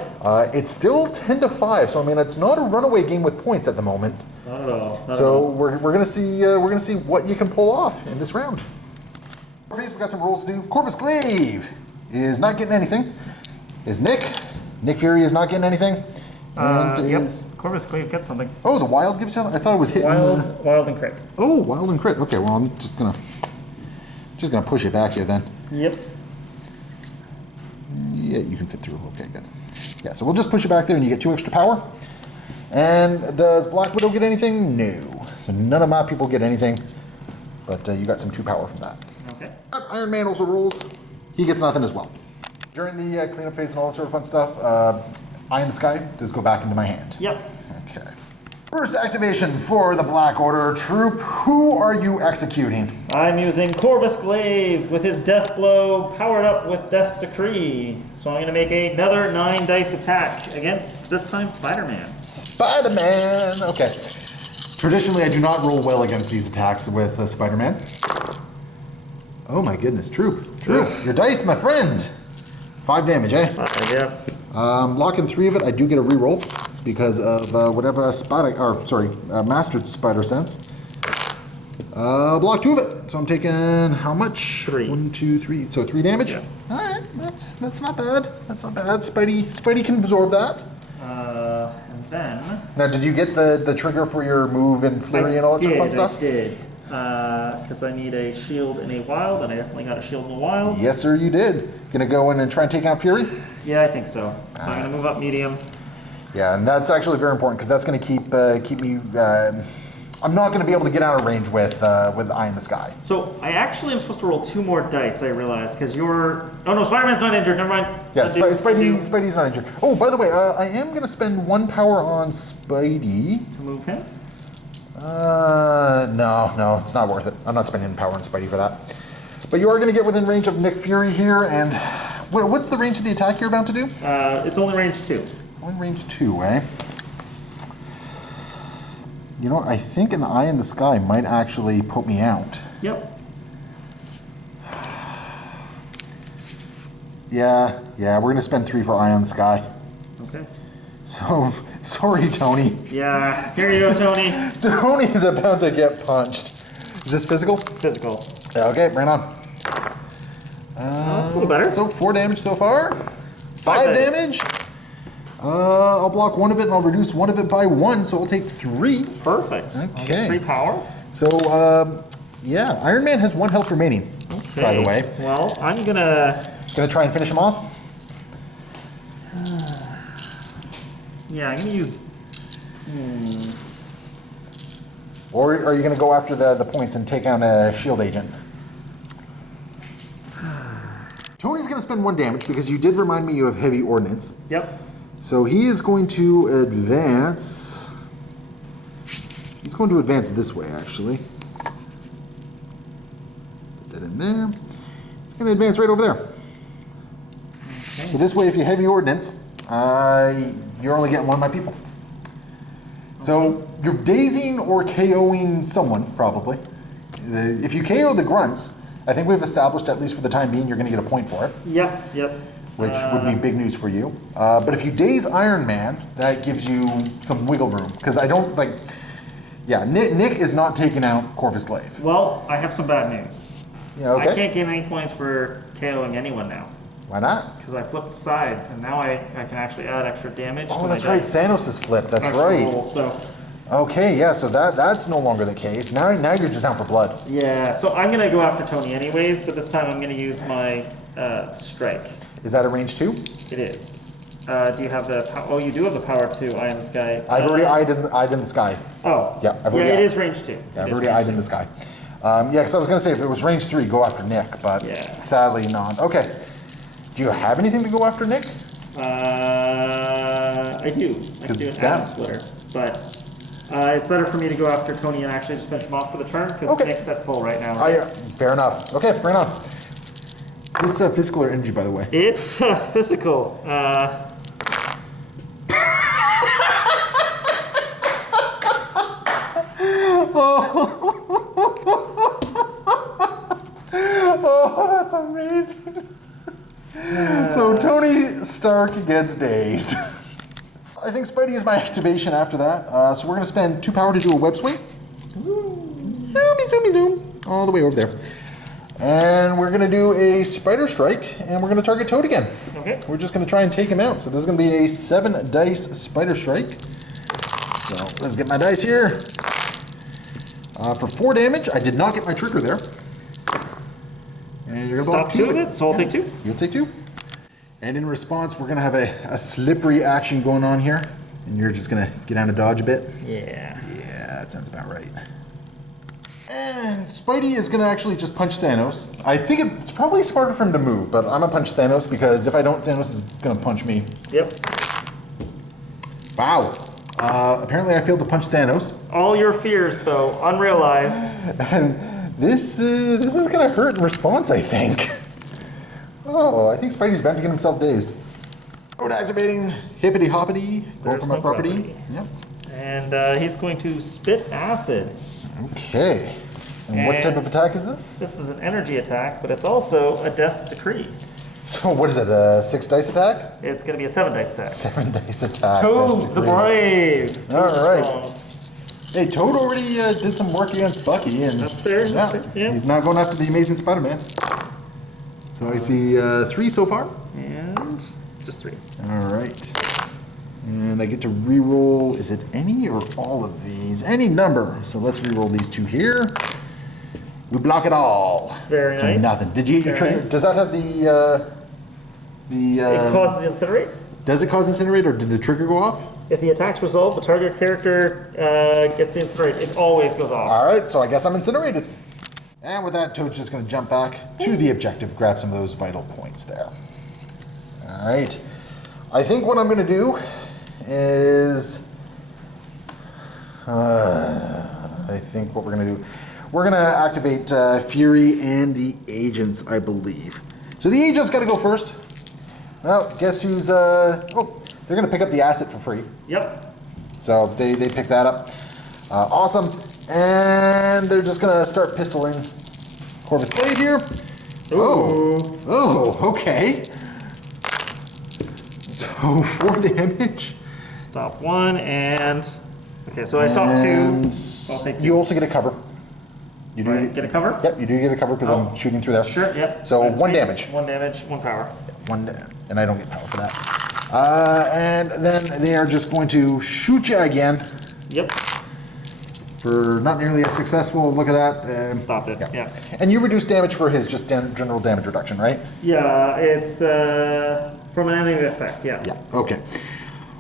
It's still 10-5, so I mean it's not a runaway game with points at the moment. Not at all. So we're gonna see what you can pull off in this round. We got some rolls to do. Corvus Glaive is not getting anything. Is Nick Fury is not getting anything. And yep. Corvus Glaive gets something. Oh, the wild gives you something? I thought it was hitting. Wild and crit. Oh, wild and crit. Okay, well I'm just gonna push it back here then. Yep. Yeah, you can fit through. Okay, good. Yeah, so we'll just push it back there and you get 2 extra power. And does Black Widow get anything? No. So none of my people get anything. But you got some 2 power from that. Okay. Iron Man also rolls. He gets nothing as well. During the cleanup phase and all that sort of fun stuff, Eye in the Sky does go back into my hand. Yep. Okay. First activation for the Black Order. Troop, who are you executing? I'm using Corvus Glaive with his death blow powered up with Death's Decree. So I'm going to make another 9 dice attack against, this time, Spider-Man. Spider-Man! Okay. Traditionally, I do not roll well against these attacks with Spider-Man. Oh my goodness, Troop, your dice, my friend. 5 damage, eh? Yep. Locking 3 of it, I do get a reroll because of whatever Mastered Spider Sense. Block 2 of it, so I'm taking how much? 3. 1, 2, 3. So 3 damage. Yeah. All right, that's not bad. That's not bad. Spidey can absorb that. And then... Now, did you get the trigger for your move and flurry and all that sort of fun stuff? I did. Because I need a shield and a wild, and I definitely got a shield and a wild. Yes, sir, you did. Gonna go in and try and take out Fury? Yeah, I think so. So I'm going to move up medium. Yeah, and that's actually very important because that's going to keep me. I'm not going to be able to get out of range with Eye in the Sky. So I actually am supposed to roll 2 more dice, I realize, because you're... Oh no, Spider-Man's not injured, never mind. Yeah, Spidey's not injured. Oh, by the way, I am going to spend 1 power on Spidey. To move him? No, it's not worth it. I'm not spending power on Spidey for that. But you are going to get within range of Nick Fury here, and what's the range of the attack you're about to do? It's only range 2. Only range 2, eh? You know what? I think an Eye in the Sky might actually put me out. Yep. Yeah, we're gonna spend 3 for Eye on the Sky. Okay. So, sorry, Tony. Yeah, here you go, Tony. Tony is about to get punched. Is this physical? Physical. Yeah, okay, bring it on. That's a little better. So 4 damage so far. 5 dice. damage. I'll block 1 of it and I'll reduce 1 of it by 1, so I'll take 3. Perfect. Okay. 3 power. So, yeah, Iron Man has 1 health remaining, Okay. by the way. Well, I'm gonna... Gonna try and finish him off? Yeah, I'm gonna use... Or are you gonna go after the points and take out a shield agent? Tony's gonna spend 1 damage because you did remind me you have heavy ordnance. Yep. So he is going to advance. He's going to advance this way, actually. Put that in there. He's going to advance right over there. Okay. So this way, if you heavy ordnance, you're only getting 1 of my people. So you're dazing or KOing someone, probably. If you KO the grunts, I think we've established, at least for the time being, you're going to get a point for it. Yep. Which would be big news for you. But if you daze Iron Man, that gives you some wiggle room. Because I don't, like... Yeah, Nick is not taking out Corvus Glaive. Well, I have some bad news. Yeah, okay. I can't gain any points for KOing anyone now. Why not? Because I flipped sides, and now I can actually add extra damage to Oh, my that's right. dice. Thanos is flipped. That's Extra right. roll, so, Okay, yeah, so that's no longer the case. Now you're just down for blood. yeah, so I'm going to go after Tony anyways, but this time I'm going to use my strike. Is that a range 2? It is. Do you have the power? Oh, you do have the power to Eye in the Sky. I've already eyed in the sky. Oh. Yeah, I've already it is range 2. Yeah, I've already eyed in the sky. Yeah, because I was going to say if it was range 3, go after Nick, but Yeah. sadly not. Okay. Do you have anything to go after Nick? I do. I can do an that- atom splitter, but it's better for me to go after Tony and actually just finish him off for the turn because Okay. Nick's at full right now. Right? Fair enough. Okay, bring it on. Is this physical or energy, by the way? It's physical. Oh, that's amazing. So Tony Stark gets dazed. I think Spidey is my activation after that. So we're going to spend 2 power to do a web swing. Zoom. All the way over there. And we're going to do a spider strike, and we're going to target Toad again. Okay. We're just going to try and take him out. So this is going to be a 7 dice spider strike. So let's get my dice here. For 4 damage, I did not get my trigger there. And you're going to block 2 of it, so I'll take 2. You'll take 2. And in response, we're going to have a slippery action going on here. And you're just going to get down and dodge a bit. Yeah. Yeah, that sounds about right. And Spidey is going to actually just punch Thanos. I think it's probably smarter for him to move, but I'm going to punch Thanos because if I don't, Thanos is going to punch me. Yep. Wow. Apparently I failed to punch Thanos. All your fears, though, unrealized. And this is going to hurt in response, I think. Oh, I think Spidey's about to get himself dazed. Code activating, hippity hoppity, go There's for my no property. Yep. And he's going to spit acid. Okay. And what type of attack is this? This is an energy attack, but it's also a Death's Decree. So what is it, a 6 dice attack? It's going to be a 7 dice attack. 7 dice attack. Toad That's the great. Brave. All Toad right. strong. Hey, Toad already did some work against Bucky, and That's fair, that's fair, yeah. he's not going after the Amazing Spider-Man. So I see 3 so far. And just 3. All right. And I get to re-roll, is it any or all of these? Any number. So let's re-roll these 2 here. We block it all. Very so nice. Nothing. Did you get your Very trigger? nice. Does that have the It causes incinerate. does it cause incinerate, or did the trigger go off? If the attack's resolved, the target character gets the incinerate. It always goes off. All right, so I guess I'm incinerated. And with that, Toad's just going to jump back to the objective, grab some of those vital points there. All right. I think what I'm going to do is... I think what we're going to do... We're going to activate Fury and the agents, I believe. So the agents got to go first. Well, guess who's... oh, they're going to pick up the asset for free. Yep. So they pick that up. Awesome. And they're just going to start pistoling Corvus Glaive here. Ooh. Oh, okay. Oh, 4 damage. Stop 1 and... Okay, so I stopped 2. And I'll take 2. you also get a cover. You Do I get a cover? Yep, you do get a cover because I'm shooting through there. Sure, yep. So Nice 1 speed. damage. 1 damage, 1 power. And I don't get power for that. And then they are just going to shoot you again Yep. for not nearly as successful. Look at that. Stopped it, yeah. And you reduce damage for his just general damage reduction, right? Yeah, it's from an enemy effect, yeah. Yeah, okay.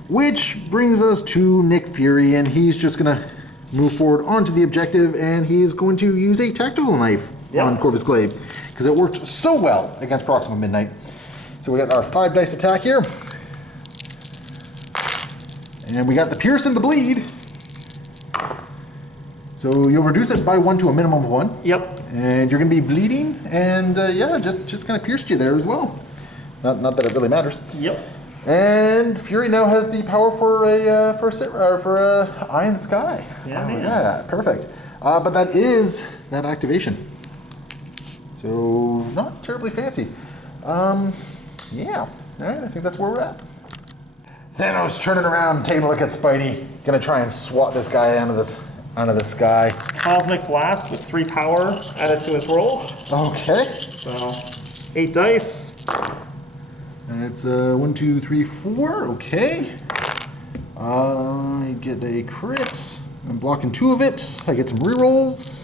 Which brings us to Nick Fury, and he's just going to move forward onto the objective, and he's going to use a tactical knife on Corvus Glaive, because it worked so well against Proxima Midnight. So we got our 5 dice attack here. And we got the pierce and the bleed. So you'll reduce it by 1 to a minimum of 1. Yep. And you're going to be bleeding, and yeah, just kind of pierced you there as well. Not that it really matters. Yep. And Fury now has the power for a eye in the sky. Yeah, man. Yeah, perfect. But that is that activation. So not terribly fancy. Yeah. All right, I think that's where we're at. Thanos turning around, taking a look at Spidey, gonna try and swat this guy out of the sky. Cosmic Blast with 3 power added to his roll. Okay. So 8 dice. And it's 1, 2, 3, 4. Okay. I get a crit. I'm blocking 2 of it. I get some rerolls.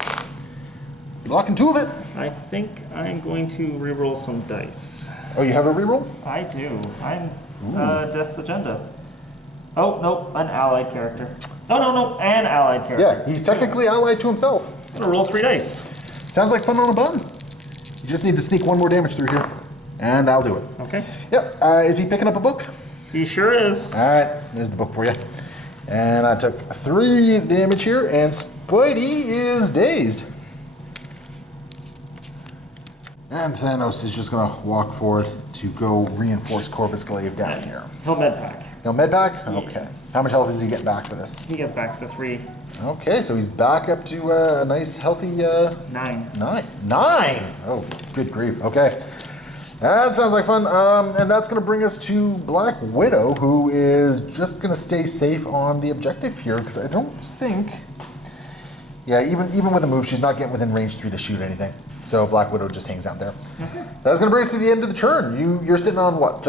Blocking 2 of it. I think I'm going to reroll some dice. Oh, you have a reroll? I do. I'm Death's Agenda. Oh, no, an allied character. Oh, no, an allied character. Yeah, he's technically allied to himself. I'm going to roll 3 dice. Sounds like fun on a bun. You just need to sneak 1 more damage through here. And I'll do it. Okay. Yep. Is he picking up a book? He sure is. All right. There's the book for you. And I took 3 damage here, and Spidey is dazed. And Thanos is just going to walk forward to go reinforce Corvus Glaive down here. He'll med pack. No medpack? Okay. How much health is he getting back for this? He gets back to 3. Okay, so he's back up to a nice healthy 9. 9. 9! Oh, good grief. Okay. That sounds like fun. And that's going to bring us to Black Widow, who is just going to stay safe on the objective here, because I don't think... Yeah, even with a move, she's not getting within range 3 to shoot anything. So Black Widow just hangs out there. Okay. That's going to bring us to the end of the turn. You're sitting on what?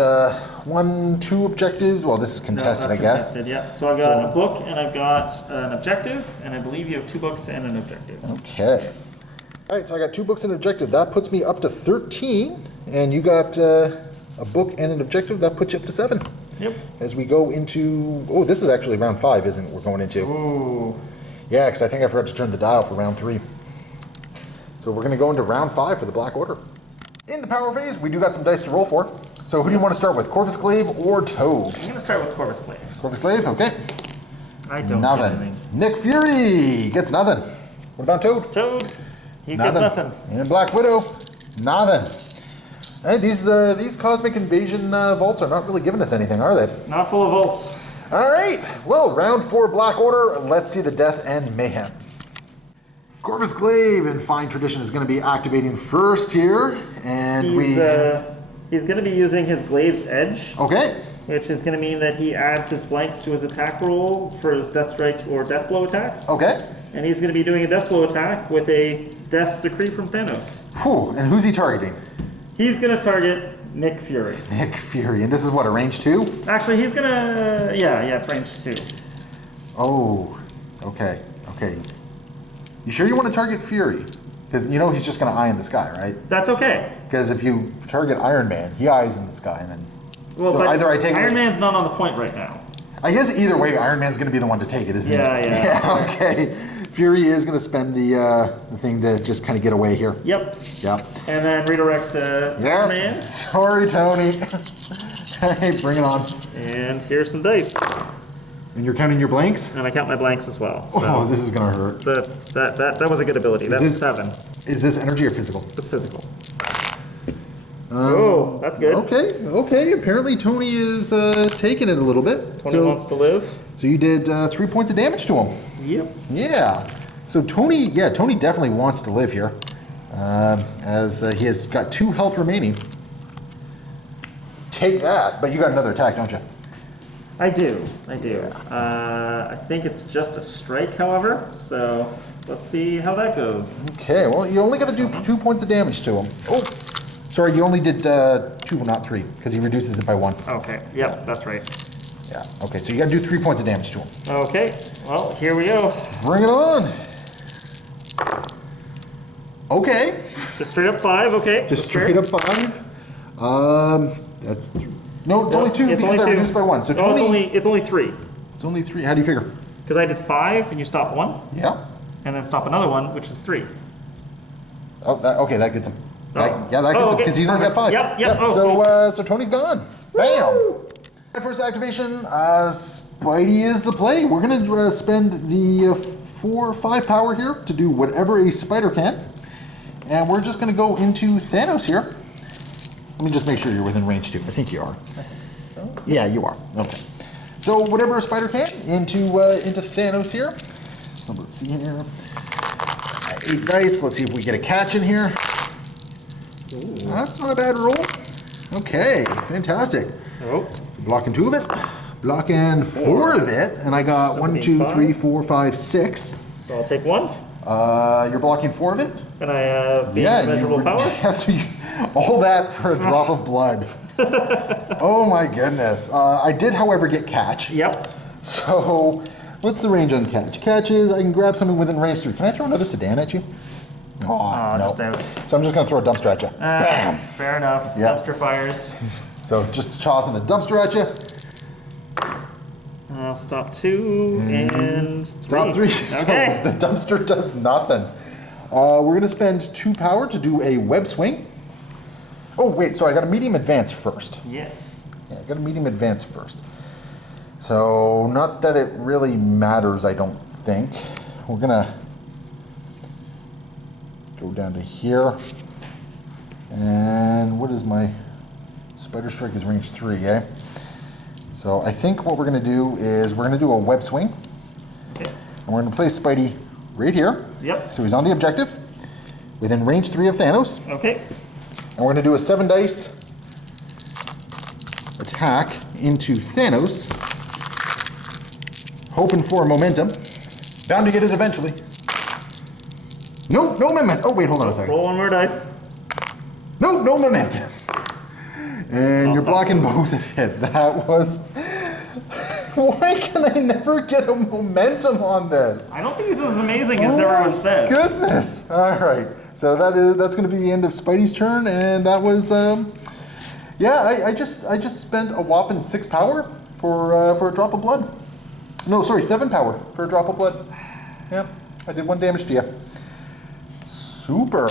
1, 2 objectives? Well, this is contested, I guess. Contested, yeah. So I've got a book, and I've got an objective, and I believe you have 2 books and an objective. Okay. All right, so I got 2 books and an objective. That puts me up to 13. And you got a book and an objective. That puts you up to 7. Yep. As we go into... Oh, this is actually round 5, isn't it? We're going into. Ooh. Yeah, because I think I forgot to turn the dial for round 3. So we're going to go into round 5 for the Black Order. In the power phase, we do got some dice to roll for. So who do you want to start with, Corvus Glaive or Toad? I'm going to start with Corvus Glaive. Corvus Glaive, okay. I don't get Nothing. anything. Nick Fury gets nothing. What about Toad? Toad, he gets nothing. And Black Widow, nothing. Hey, these Cosmic Invasion vaults are not really giving us anything, are they? Not full of volts. All right. Well, round 4 Black Order. Let's see the death and mayhem. Corvus Glaive in fine tradition is going to be activating first here, and he's going to be using his Glaive's Edge. Okay. Which is going to mean that he adds his blanks to his attack roll for his Death Strike or Death Blow attacks. Okay. And he's going to be doing a Death Blow attack with a Death's Decree from Thanos. Whew. And who's he targeting? He's going to target Nick Fury. Nick Fury. And this is what, a range 2? Actually, he's going to... Yeah, it's range 2. Oh. Okay. Okay. You sure you want to target Fury? Because you know he's just going to eye in the sky, right? That's okay. Because if you target Iron Man, he eyes in the sky, and then... Well, so but either I take Iron Man's not on the point right now. I guess either way, Iron Man's going to be the one to take it, isn't he? Yeah. Okay. Fury is going to spend the thing to just kind of get away here. Yep. Yeah. And then redirect Iron Man. Sorry, Tony. Hey, bring it on. And here's some dice. And you're counting your blanks? And I count my blanks as well. So Oh, this is going to hurt. that was a good ability. That's 7. Is this energy or physical? It's physical. Oh, that's good. Okay. Apparently Tony is taking it a little bit. Tony wants to live. So you did 3 points of damage to him. Yep. Yeah. So Tony definitely wants to live here, as he has got 2 health remaining. Take that, but you got another attack, don't you? I do. I think it's just a strike, however. So let's see how that goes. Okay, well, you only got to do 2 points of damage to him. Oh, sorry, you only did 2, not 3, because he reduces it by 1. Okay. Yep, that's right. Yeah, okay, so you got to do 3 points of damage to him. Okay. Well, here we go. Bring it on. Okay. Just straight up 5. Okay. Just straight up 5. That's no, it's only 2 It's because only I 2. reduced by 1. So 20. It's only 3. It's only 3. How do you figure? Because I did 5 and you stop 1, Yeah. and then stop another 1, which is 3. Oh, okay, that gets him. That Oh. gets him Okay. because he's only got 5. Yep. Oh, So Tony's gone. Bam. My first activation, Spidey is the play. We're gonna spend the 5 power here to do whatever a spider can, and we're just gonna go into Thanos here. Let me just make sure you're within range too. I think you are. Yeah, you are. Okay. So whatever a spider can into Thanos here. So let's see here. 8 dice. Let's see if we get a catch in here. That's not a bad roll. Okay, fantastic. Oh. So blocking 2 of it, blocking 4 of it, and I got 1, 2, 3, 4, 5, 6. So I'll take 1, You're blocking 4 of it. and I have being immeasurable power. Yeah, so all that for a drop of blood. Oh my goodness. I did, however, get catch. Yep. So what's the range on catch? Catch is I can grab something within range 3. Can I throw another sedan at you? Oh, no. Just out. So I'm just gonna throw a dumpster at you. Bam. Fair enough. Yeah. Dumpster fires. So just tossing a dumpster at you. I'll stop 2 and 3. Stop 3. Okay. So the dumpster does nothing. We're gonna spend 2 power to do a web swing. Oh wait, sorry, I got a medium advance first. Yes. Yeah, I got a medium advance first. So not that it really matters, I don't think. We're gonna go down to here. And what is my spider strike is range 3, eh? So I think what we're gonna do is we're gonna do a web swing. Okay. And we're gonna place Spidey right here. Yep. So he's on the objective, within range 3 of Thanos. Okay. And we're gonna do a 7 dice attack into Thanos, hoping for momentum. Bound to get it eventually. No momentum. Oh wait, hold on a second. Roll 1 more dice. No momentum. And I'll you're stop. blocking both of it. That was. Why can I never get a momentum on this? I don't think this is as amazing as everyone said. Goodness. All right. So that's going to be the end of Spidey's turn, and that was yeah. I just spent a whopping 6 power for a drop of blood. No, sorry, 7 power for a drop of blood. Yep. I did 1 damage to you. Super.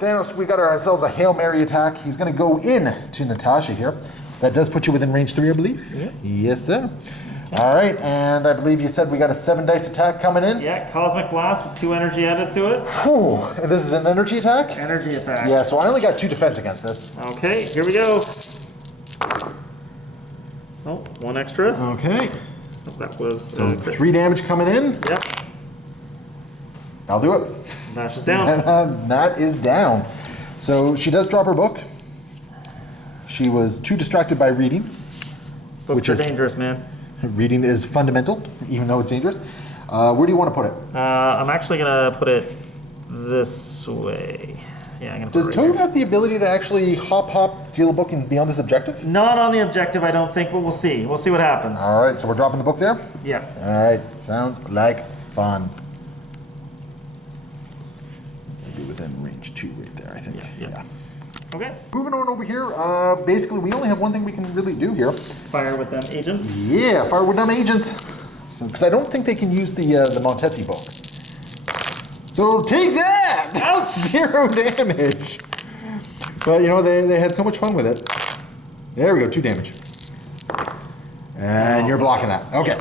Thanos, we got ourselves a Hail Mary attack. He's going to go in to Natasha here. That does put you within range 3, I believe. Yeah. Yes, sir. All right, and I believe you said we got a 7 dice attack coming in. Yeah, Cosmic Blast with 2 energy added to it. Whew. And this is an energy attack? Energy attack. Yeah, so I only got 2 defense against this. Okay, here we go. Oh, 1 extra. Okay. That was So 3 damage coming in. Yep. I'll do it. Dash is down. And that is down. So she does drop her book. She was too distracted by reading. Books which are is- dangerous, man. Reading is fundamental, even though it's dangerous. Where do you want to put it? I'm actually gonna put it this way. Yeah, I'm gonna Does put it right Toad here. have the ability to actually hop, steal a book, and be on this objective? Not on the objective, I don't think, but we'll see. We'll see what happens. All right, so we're dropping the book there? Yeah. All right, sounds like fun. Maybe within range 2 right there, I think. Yeah. Okay. Moving on over here, basically we only have one thing we can really do here. Fire with them agents. Yeah, fire with them agents. Because I don't think they can use the Montesi book. So take that! Ouch! 0 damage. But you know, they had so much fun with it. There we go, 2 damage. And you're blocking that. Okay.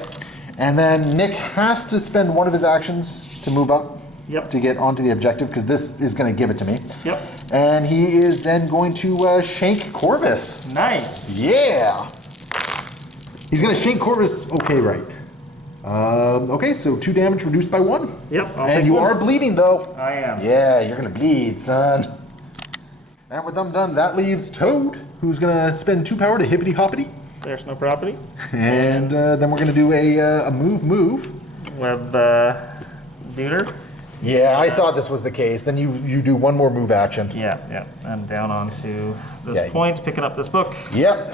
And then Nick has to spend one of his actions to move up. Yep. To get onto the objective, because this is going to give it to me. Yep. And he is then going to shank Corvus. Nice. Yeah. He's going to shank Corvus. Okay, right. Okay, so 2 damage reduced by 1. Yep. I'll And take you 1. are bleeding, though. I am. Yeah, you're going to bleed, son. And with them done, that leaves Toad. who's going to spend 2 power to hippity hoppity. There's no property. And then we're going to do a move. Web neuter. Yeah, I thought this was the case. Then you do 1 more move action. Yeah. And down onto this Yeah. point, picking up this book. Yep.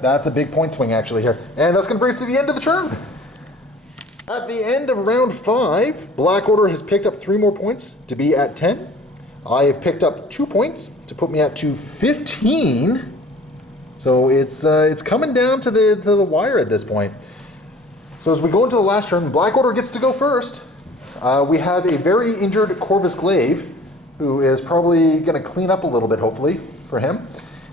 That's a big point swing actually here. And that's going to bring us to the end of the turn. At the end of round 5, Black Order has picked up 3 more points to be at 10. I have picked up 2 points to put me at 15. So it's coming down to the wire at this point. So as we go into the last turn, Black Order gets to go first. We have a very injured Corvus Glaive, who is probably going to clean up a little bit, hopefully, for him.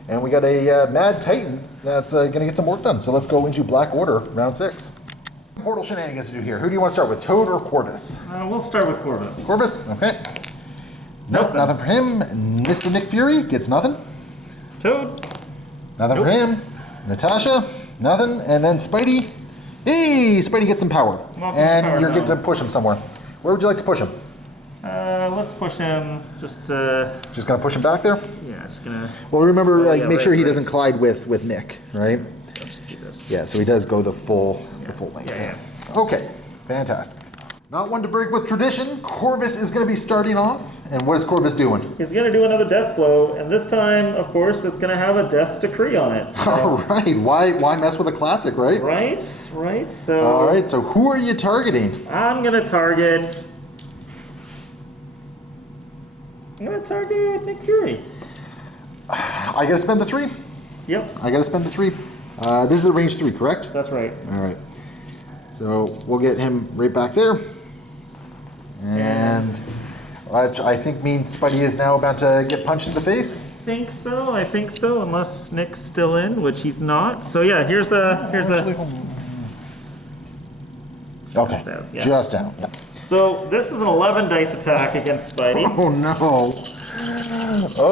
And we got a Mad Titan that's going to get some work done. So let's go into Black Order, round 6. Portal shenanigans to do here. Who do you want to start with, Toad or Corvus? We'll start with Corvus. Corvus, okay. Nope, nothing for him. Mr. Nick Fury gets nothing. Toad. Nothing for him. Natasha, nothing. And then Spidey. Hey, Spidey gets some power. And you're good to push him somewhere. Where would you like to push him? Let's push him just Just gonna push him back there? yeah, just gonna Well, remember, like, yeah, make sure he right. doesn't collide with Nick, right? just do this. Yeah, so he does go the full length. Yeah. Okay, fantastic. Not one to break with tradition. Corvus is gonna be starting off. And what is Corvus doing? He's gonna do another death blow, and this time, of course, it's gonna have a Death's Decree on it. So. All right, why mess with a classic, right? Right. So All right, so who are you targeting? I'm gonna target Nick Fury. I gotta spend the 3. Yep, I gotta spend the 3. This is a range 3, correct? that's right. All right. So we'll get him right back there. And which I think means Spidey is now about to get punched in the face. I think so, unless Nick's still in, which he's not. So yeah, here's a Okay, down, yeah. just down. Yeah. So this is an 11 dice attack against Spidey. Oh no.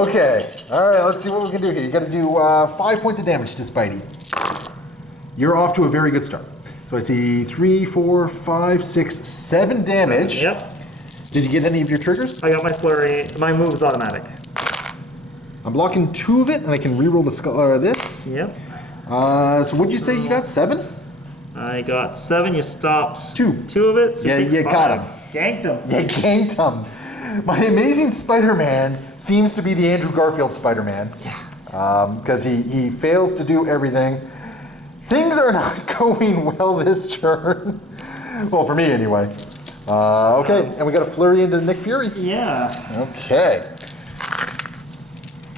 Okay. All right. Let's see what we can do here. You got to do 5 points of damage to Spidey. You're off to a very good start. So I see 3, 4, 5, 6, 7 damage. Yep. Did you get any of your triggers? I got my flurry. My move is automatic. I'm blocking 2 of it, and I can reroll the skull this. Yep. So what'd you say you got? 7? I got 7. You stopped 2. 2 of it. So Yeah, take you 5. got him. Ganked him. You ganked him. My Amazing Spider-Man seems to be the Andrew Garfield Spider-Man. Yeah. Because he fails to do everything. Things are not going well this turn. Well, for me anyway. Okay, and we got a flurry into Nick Fury. Yeah. Okay.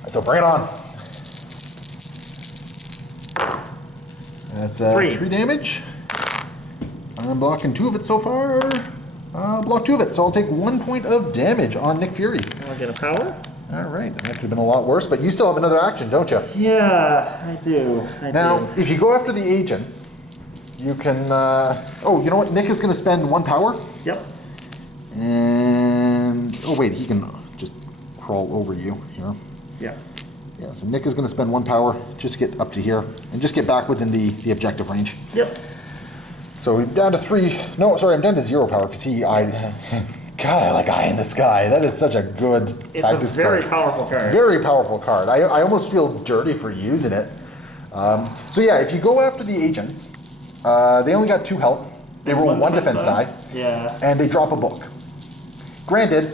So bring it on. That's 3 damage. I'm blocking 2 of it so far. Block 2 of it, so I'll take 1 point of damage on Nick Fury. I'll get a power. All right, that could have been a lot worse, but you still have another action, don't you? Yeah, I do. Now, if you go after the agents, you can. Oh, you know what? Nick is going to spend 1 power. Yep. And oh wait, he can just crawl over you here. Yeah. Yeah, so Nick is going to spend 1 power just to get up to here and just get back within the objective range. Yep. So we're down to 3. No, sorry, I'm down to 0 power because God, I like Eye in the Sky. That is such a good It's tactics a very card. powerful card. Very powerful card. I almost feel dirty for using it. So yeah, if you go after the agents, they only got 2 health. They roll 1 defense die. Yeah. And they drop a book. Granted,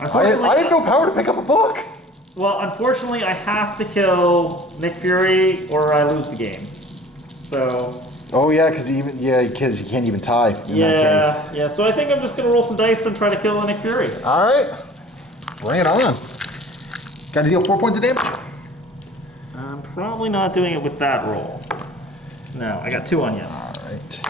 I have no power to pick up a book. Well, unfortunately, I have to kill Nick Fury or I lose the game. So. Oh yeah, because you can't even tie in that case. Yeah. So I think I'm just gonna roll some dice and try to kill Nick Fury. All right, bring it on. Got to deal 4 points of damage. I'm probably not doing it with that roll. No, I got 2 on you. All right.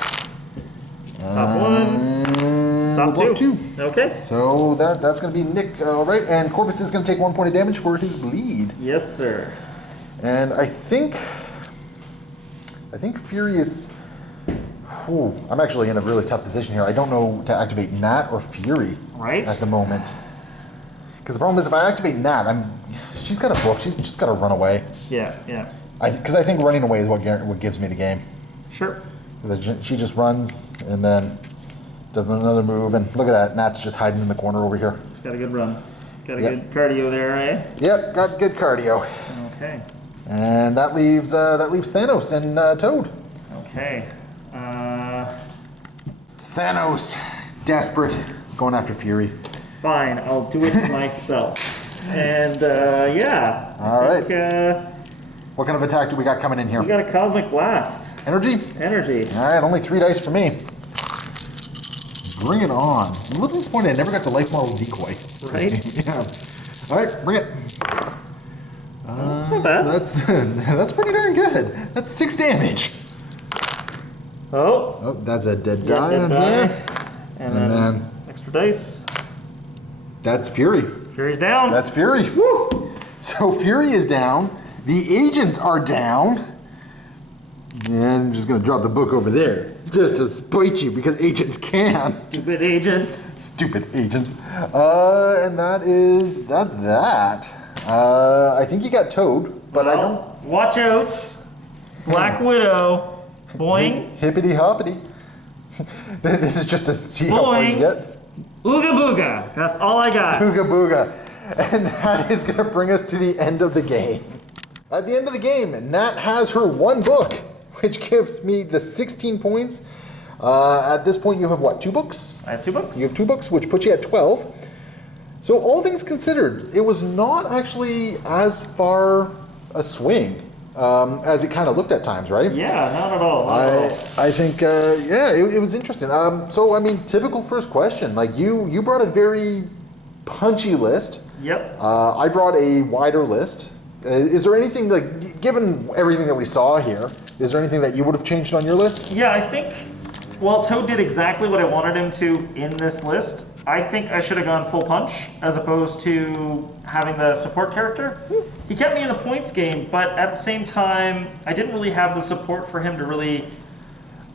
Top 1. Stop block 2. 2. Okay. So that's going to be Nick. All right, and Corvus is going to take 1 point of damage for his bleed. Yes, sir. And I think Fury is. I'm actually in a really tough position here. I don't know to activate Nat or Fury Right. at the moment. Because the problem is, if I activate Nat, she's got a book. She's just got to run away. Yeah. Because I think running away is what gives me the game. Sure. Because she just runs and then does another move, and look at that, Nat's just hiding in the corner over here. Got a good run. Got a Yep. good cardio there, eh? Yep, got good cardio. Okay. And that leaves Thanos and Toad. Okay. Thanos, desperate, is going after Fury. Fine, I'll do it myself. And yeah. All I right. think, What kind of attack do we got coming in here? we got a Cosmic Blast. Energy? Energy. All right, only 3 dice for me. Bring it on. I'm a little disappointed I never got the life model decoy. Right? Yeah. All right, bring it. That's not bad. So that's pretty darn good. That's 6 damage. Oh. Oh, that's a dead Yeah, die dead on die. here. And And then then extra dice. that's Fury. Fury's down. That's Fury. Woo! So Fury is down. The agents are down. And I'm just gonna drop the book over there. Just to spite you because agents can. Stupid agents. Stupid agents. And that's that. I think you got Toad, but I don't. Well, watch out. Black Widow. Boing. Hippity hoppity. This is just to see how far you Boing. get. Ooga booga. That's all I got. Ooga booga. And that is going to bring us to the end of the game. At the end of the game, Nat has her 1 book, which gives me the 16 points. At this point, you have what, 2 books? I have 2 books. You have 2 books, which puts you at 12. So all things considered, it was not actually as far a swing as it kind of looked at times, right? Yeah, not at all. Not at all. I think, yeah, it was interesting. So, I mean, typical first question. Like, you brought a very punchy list. Yep. I brought a wider list. Is there anything, like, given everything that we saw here, is there anything that you would have changed on your list? Yeah, I think, well, Toad did exactly what I wanted him to in this list. I think I should have gone full punch as opposed to having the support character. He kept me in the points game, but at the same time, I didn't really have the support for him to really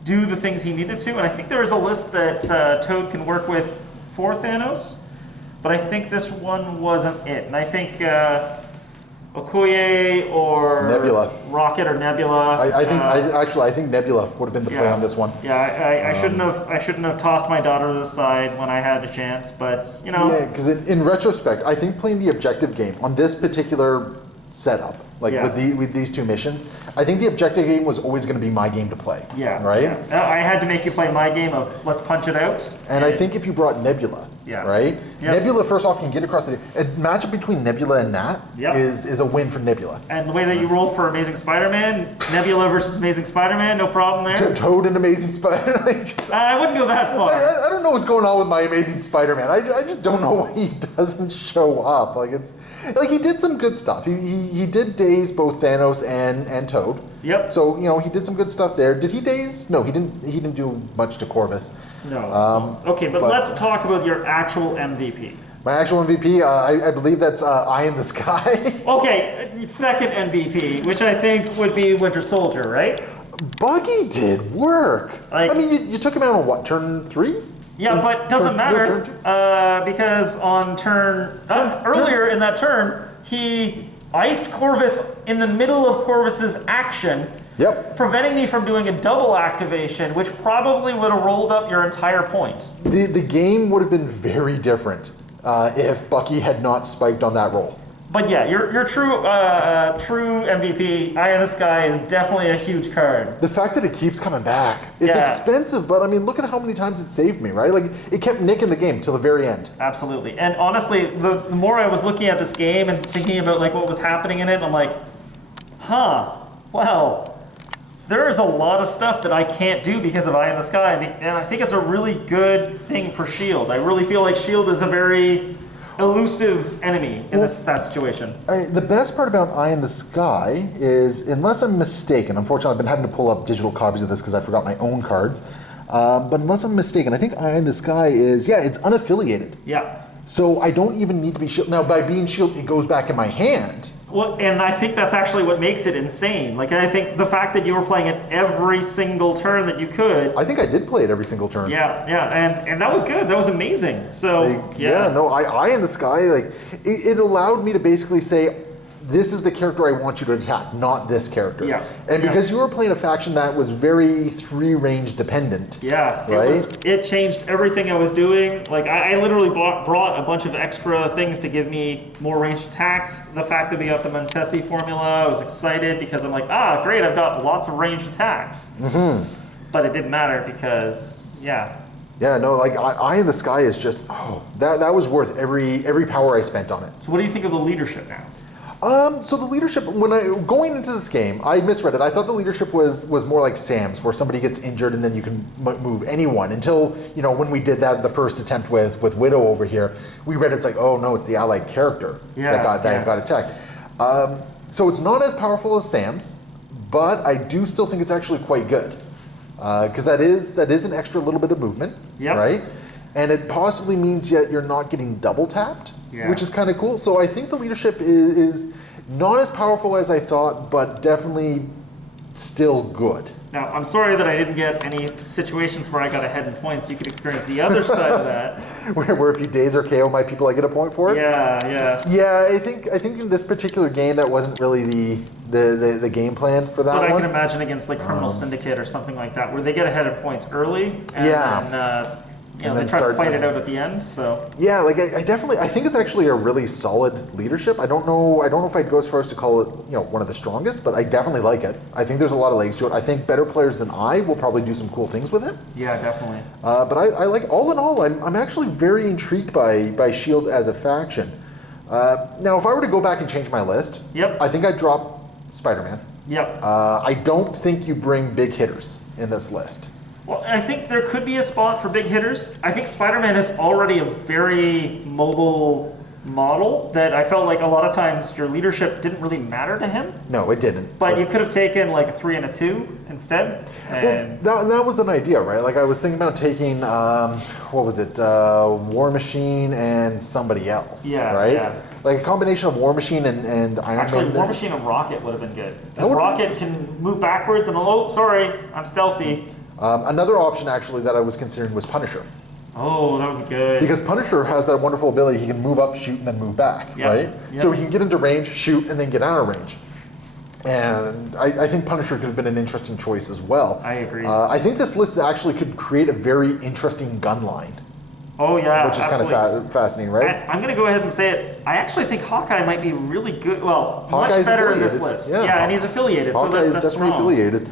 do the things he needed to. And I think there is a list that Toad can work with for Thanos, but I think this one wasn't it. And I think Okoye or Nebula. Rocket or Nebula. I think Nebula would have been the play on this one. Yeah, I shouldn't have tossed my daughter to the side when I had a chance, but you know. Yeah, because in retrospect, I think playing the objective game on this particular setup, like Yeah. with these 2 missions, I think the objective game was always going to be my game to play. Yeah. Right. Yeah. I had to make you play my game of let's punch it out. And I think if you brought Nebula, Yeah. right? Yep. Nebula first off can get across the a matchup between Nebula and Nat Yep. is a win for Nebula. And the way that you roll for Amazing Spider-Man, Nebula versus Amazing Spider-Man, no problem there. Toad and Amazing Spider. I wouldn't go that far. I don't know what's going on with my Amazing Spider-Man. I just don't know why he doesn't show up. Like it's like he did some good stuff. He did daze both Thanos and Toad. Yep. So you know he did some good stuff there. Did he daze? No, he didn't. He didn't do much to Corvus. No. Okay, but let's talk about your actual MVP. My actual MVP, I believe that's Eye in the Sky. Okay, second MVP, which I think would be Winter Soldier, right? Buggy did work. Like- I mean, you took him out on what, turn 3? Yeah, but doesn't matter turn 2? because on earlier in that turn, he iced Corvus in the middle of Corvus's action, Yep. preventing me from doing a double activation, which probably would have rolled up your entire point. The game would have been very different if Bucky had not spiked on that roll. But yeah, your true MVP, Eye in the Sky, is definitely a huge card. The fact that it keeps coming back, it's Yeah. expensive, but I mean, look at how many times it saved me, right? Like, it kept Nick in the game till the very end. Absolutely. And honestly, the more I was looking at this game and thinking about like what was happening in it, I'm like, well, there's a lot of stuff that I can't do because of Eye in the Sky, and I think it's a really good thing for S.H.I.E.L.D. I really feel like S.H.I.E.L.D. is a very elusive enemy in that situation. The best part about Eye in the Sky is, unless I'm mistaken, unfortunately I've been having to pull up digital copies of this because I forgot my own cards, but unless I'm mistaken, I think Eye in the Sky is, it's unaffiliated. Yeah. So I don't even need to be S.H.I.E.L.D. Now, by being S.H.I.E.L.D., it goes back in my hand. Well, and I think that's actually what makes it insane. Like, I think the fact that you were playing it every single turn that you could. I think I did play it every single turn. Yeah, and that was good. That was amazing. So, Eye in the Sky, like, it allowed me to basically say, this is the character I want you to attack, not this character. Yeah. And because you were playing a faction that was very 3-range dependent. Yeah, right? It changed everything I was doing. Like, I literally brought a bunch of extra things to give me more ranged attacks. The fact that we got the Montesi formula, I was excited because I'm like, great, I've got lots of ranged attacks. Mm-hmm. But it didn't matter because, yeah. Yeah, no, like Eye in the Sky is just, that was worth every power I spent on it. So what do you think of the leadership now? So the leadership, going into this game, I misread it. I thought the leadership was more like Sam's, where somebody gets injured and then you can move anyone. Until, when we did that the first attempt with Widow over here, we read it's like, oh no, it's the allied character that got attacked. So it's not as powerful as Sam's, but I do still think it's actually quite good. Because that is an extra little bit of movement, right? And it possibly means yet you're not getting double tapped, which is kind of cool. So I think the leadership is not as powerful as I thought, but definitely still good. Now, I'm sorry that I didn't get any situations where I got ahead in points. You could experience the other side of that. Where if you daze or KO my people, I get a point for it? Yeah. Yeah, I think in this particular game, that wasn't really the game plan for that one. But I can imagine against like Criminal Syndicate or something like that, where they get ahead in points early, and then they try to fight it out at the end. So yeah, like I think it's actually a really solid leadership. I don't know if I'd go as far as to call it one of the strongest, but I definitely like it. I think there's a lot of legs to it. I think better players than I will probably do some cool things with it. Yeah, definitely. But I like, all in all, I'm actually very intrigued by Shield as a faction. Now, if I were to go back and change my list, I think I'd drop Spider-Man. I don't think you bring big hitters in this list. Well, I think there could be a spot for big hitters. I think Spider-Man is already a very mobile model that I felt like a lot of times your leadership didn't really matter to him. No, it didn't. But you could have taken like a 3 and a 2 instead. And well, that was an idea, right? Like I was thinking about taking, War Machine and somebody else, right? Yeah. Like a combination of War Machine and Iron Man. Actually, War Machine and Rocket would have been good. Because Rocket can move backwards and, sorry, I'm stealthy. Another option, actually, that I was considering was Punisher. Oh, that would be good. Because Punisher has that wonderful ability, he can move up, shoot, and then move back, right? Yep. So he can get into range, shoot, and then get out of range. And I think Punisher could have been an interesting choice as well. I agree. I think this list actually could create a very interesting gun line. Oh, yeah, which is kind of fascinating, right? I'm going to go ahead and say it. I actually think Hawkeye might be really good. Well, Hawkeye's much better in affiliated. this list. Yeah, and he's affiliated. Hawkeye is that's definitely affiliated.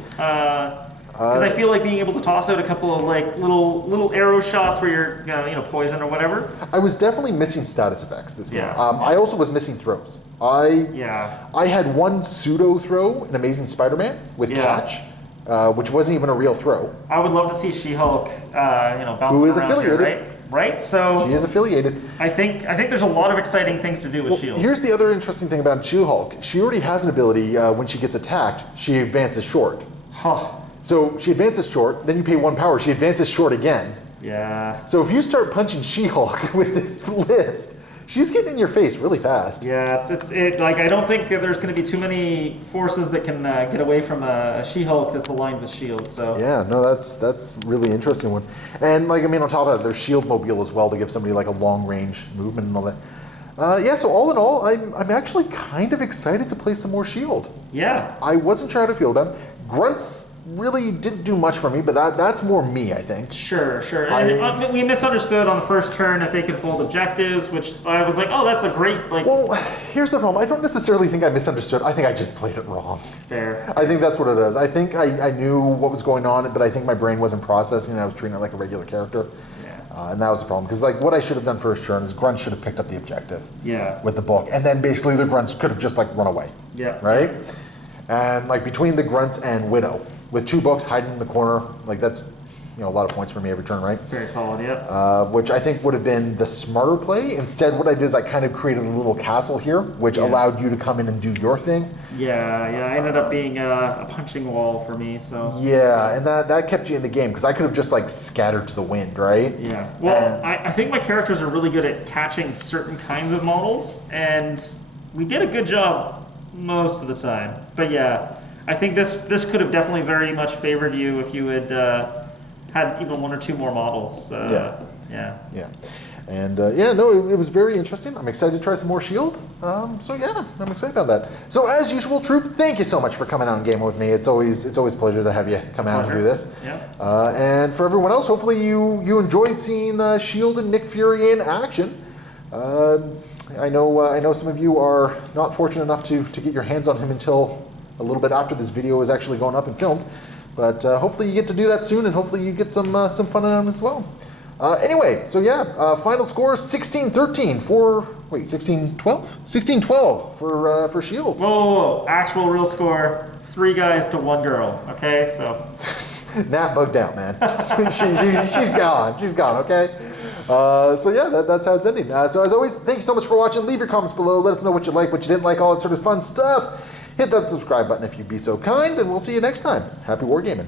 Because I feel like being able to toss out a couple of like little arrow shots where you're poison or whatever. I was definitely missing status effects this game. I also was missing throws. I had one pseudo throw in Amazing Spider-Man with catch, which wasn't even a real throw. I would love to see She-Hulk, bouncing who is around affiliated, here, right? So she is affiliated. I think there's a lot of exciting things to do with Shield. Here's the other interesting thing about She-Hulk. She already has an ability when she gets attacked. She advances short. So she advances short, then you pay 1 power. She advances short again. Yeah. So if you start punching She-Hulk with this list, she's getting in your face really fast. Yeah, like I don't think there's going to be too many forces that can get away from a She-Hulk that's aligned with Shield. So yeah, no, that's really interesting one. And like on top of that, there's Shield Mobile as well to give somebody like a long range movement and all that. So all in all, I'm actually kind of excited to play some more Shield. Yeah. I wasn't sure how to feel about it. Grunts really didn't do much for me, but that's more me, I think. Sure. And we misunderstood on the first turn that they could hold objectives, which I was like, oh, that's a great, like... Well, here's the problem. I don't necessarily think I misunderstood. I think I just played it wrong. Fair. I think that's what it is. I think I knew what was going on, but I think my brain wasn't processing, and I was treating it like a regular character. Yeah. And that was the problem. Because like what I should have done first turn is Grunts should have picked up the objective with the book. And then basically the Grunts could have just like run away. Yeah. Right? And like between the Grunts and Widow, with 2 books hiding in the corner, like that's a lot of points for me every turn, right? Very solid, yeah. Which I think would have been the smarter play. Instead, what I did is I kind of created a little castle here, which allowed you to come in and do your thing. Yeah, I ended up being a punching wall for me, so... Yeah, and that kept you in the game, because I could have just like scattered to the wind, right? Yeah. Well, I think my characters are really good at catching certain kinds of models, and we did a good job most of the time. But yeah, I think this could have definitely very much favored you if you had had even 1 or 2 more models. Yeah. And yeah, no, it was very interesting. I'm excited to try some more Shield. So yeah, I'm excited about that. So as usual, Troop, thank you so much for coming out and gaming with me. It's always a pleasure to have you come out and do this. Yeah. And for everyone else, hopefully you enjoyed seeing Shield and Nick Fury in action. I know some of you are not fortunate enough to get your hands on him until a little bit after this video is actually going up and filmed. But hopefully you get to do that soon, and hopefully you get some fun on him as well. Anyway, so yeah, final score 16-13 for, wait, 16-12? 16-12 for Shield. Whoa. Actual real score, 3 guys to 1 girl. Okay, so. Nat bugged out, man. She's gone. She's gone, okay? So yeah, that's how it's ending. So as always, thank you so much for watching. Leave your comments below. Let us know what you like, what you didn't like, all that sort of fun stuff. Hit that subscribe button if you'd be so kind, and we'll see you next time. Happy wargaming.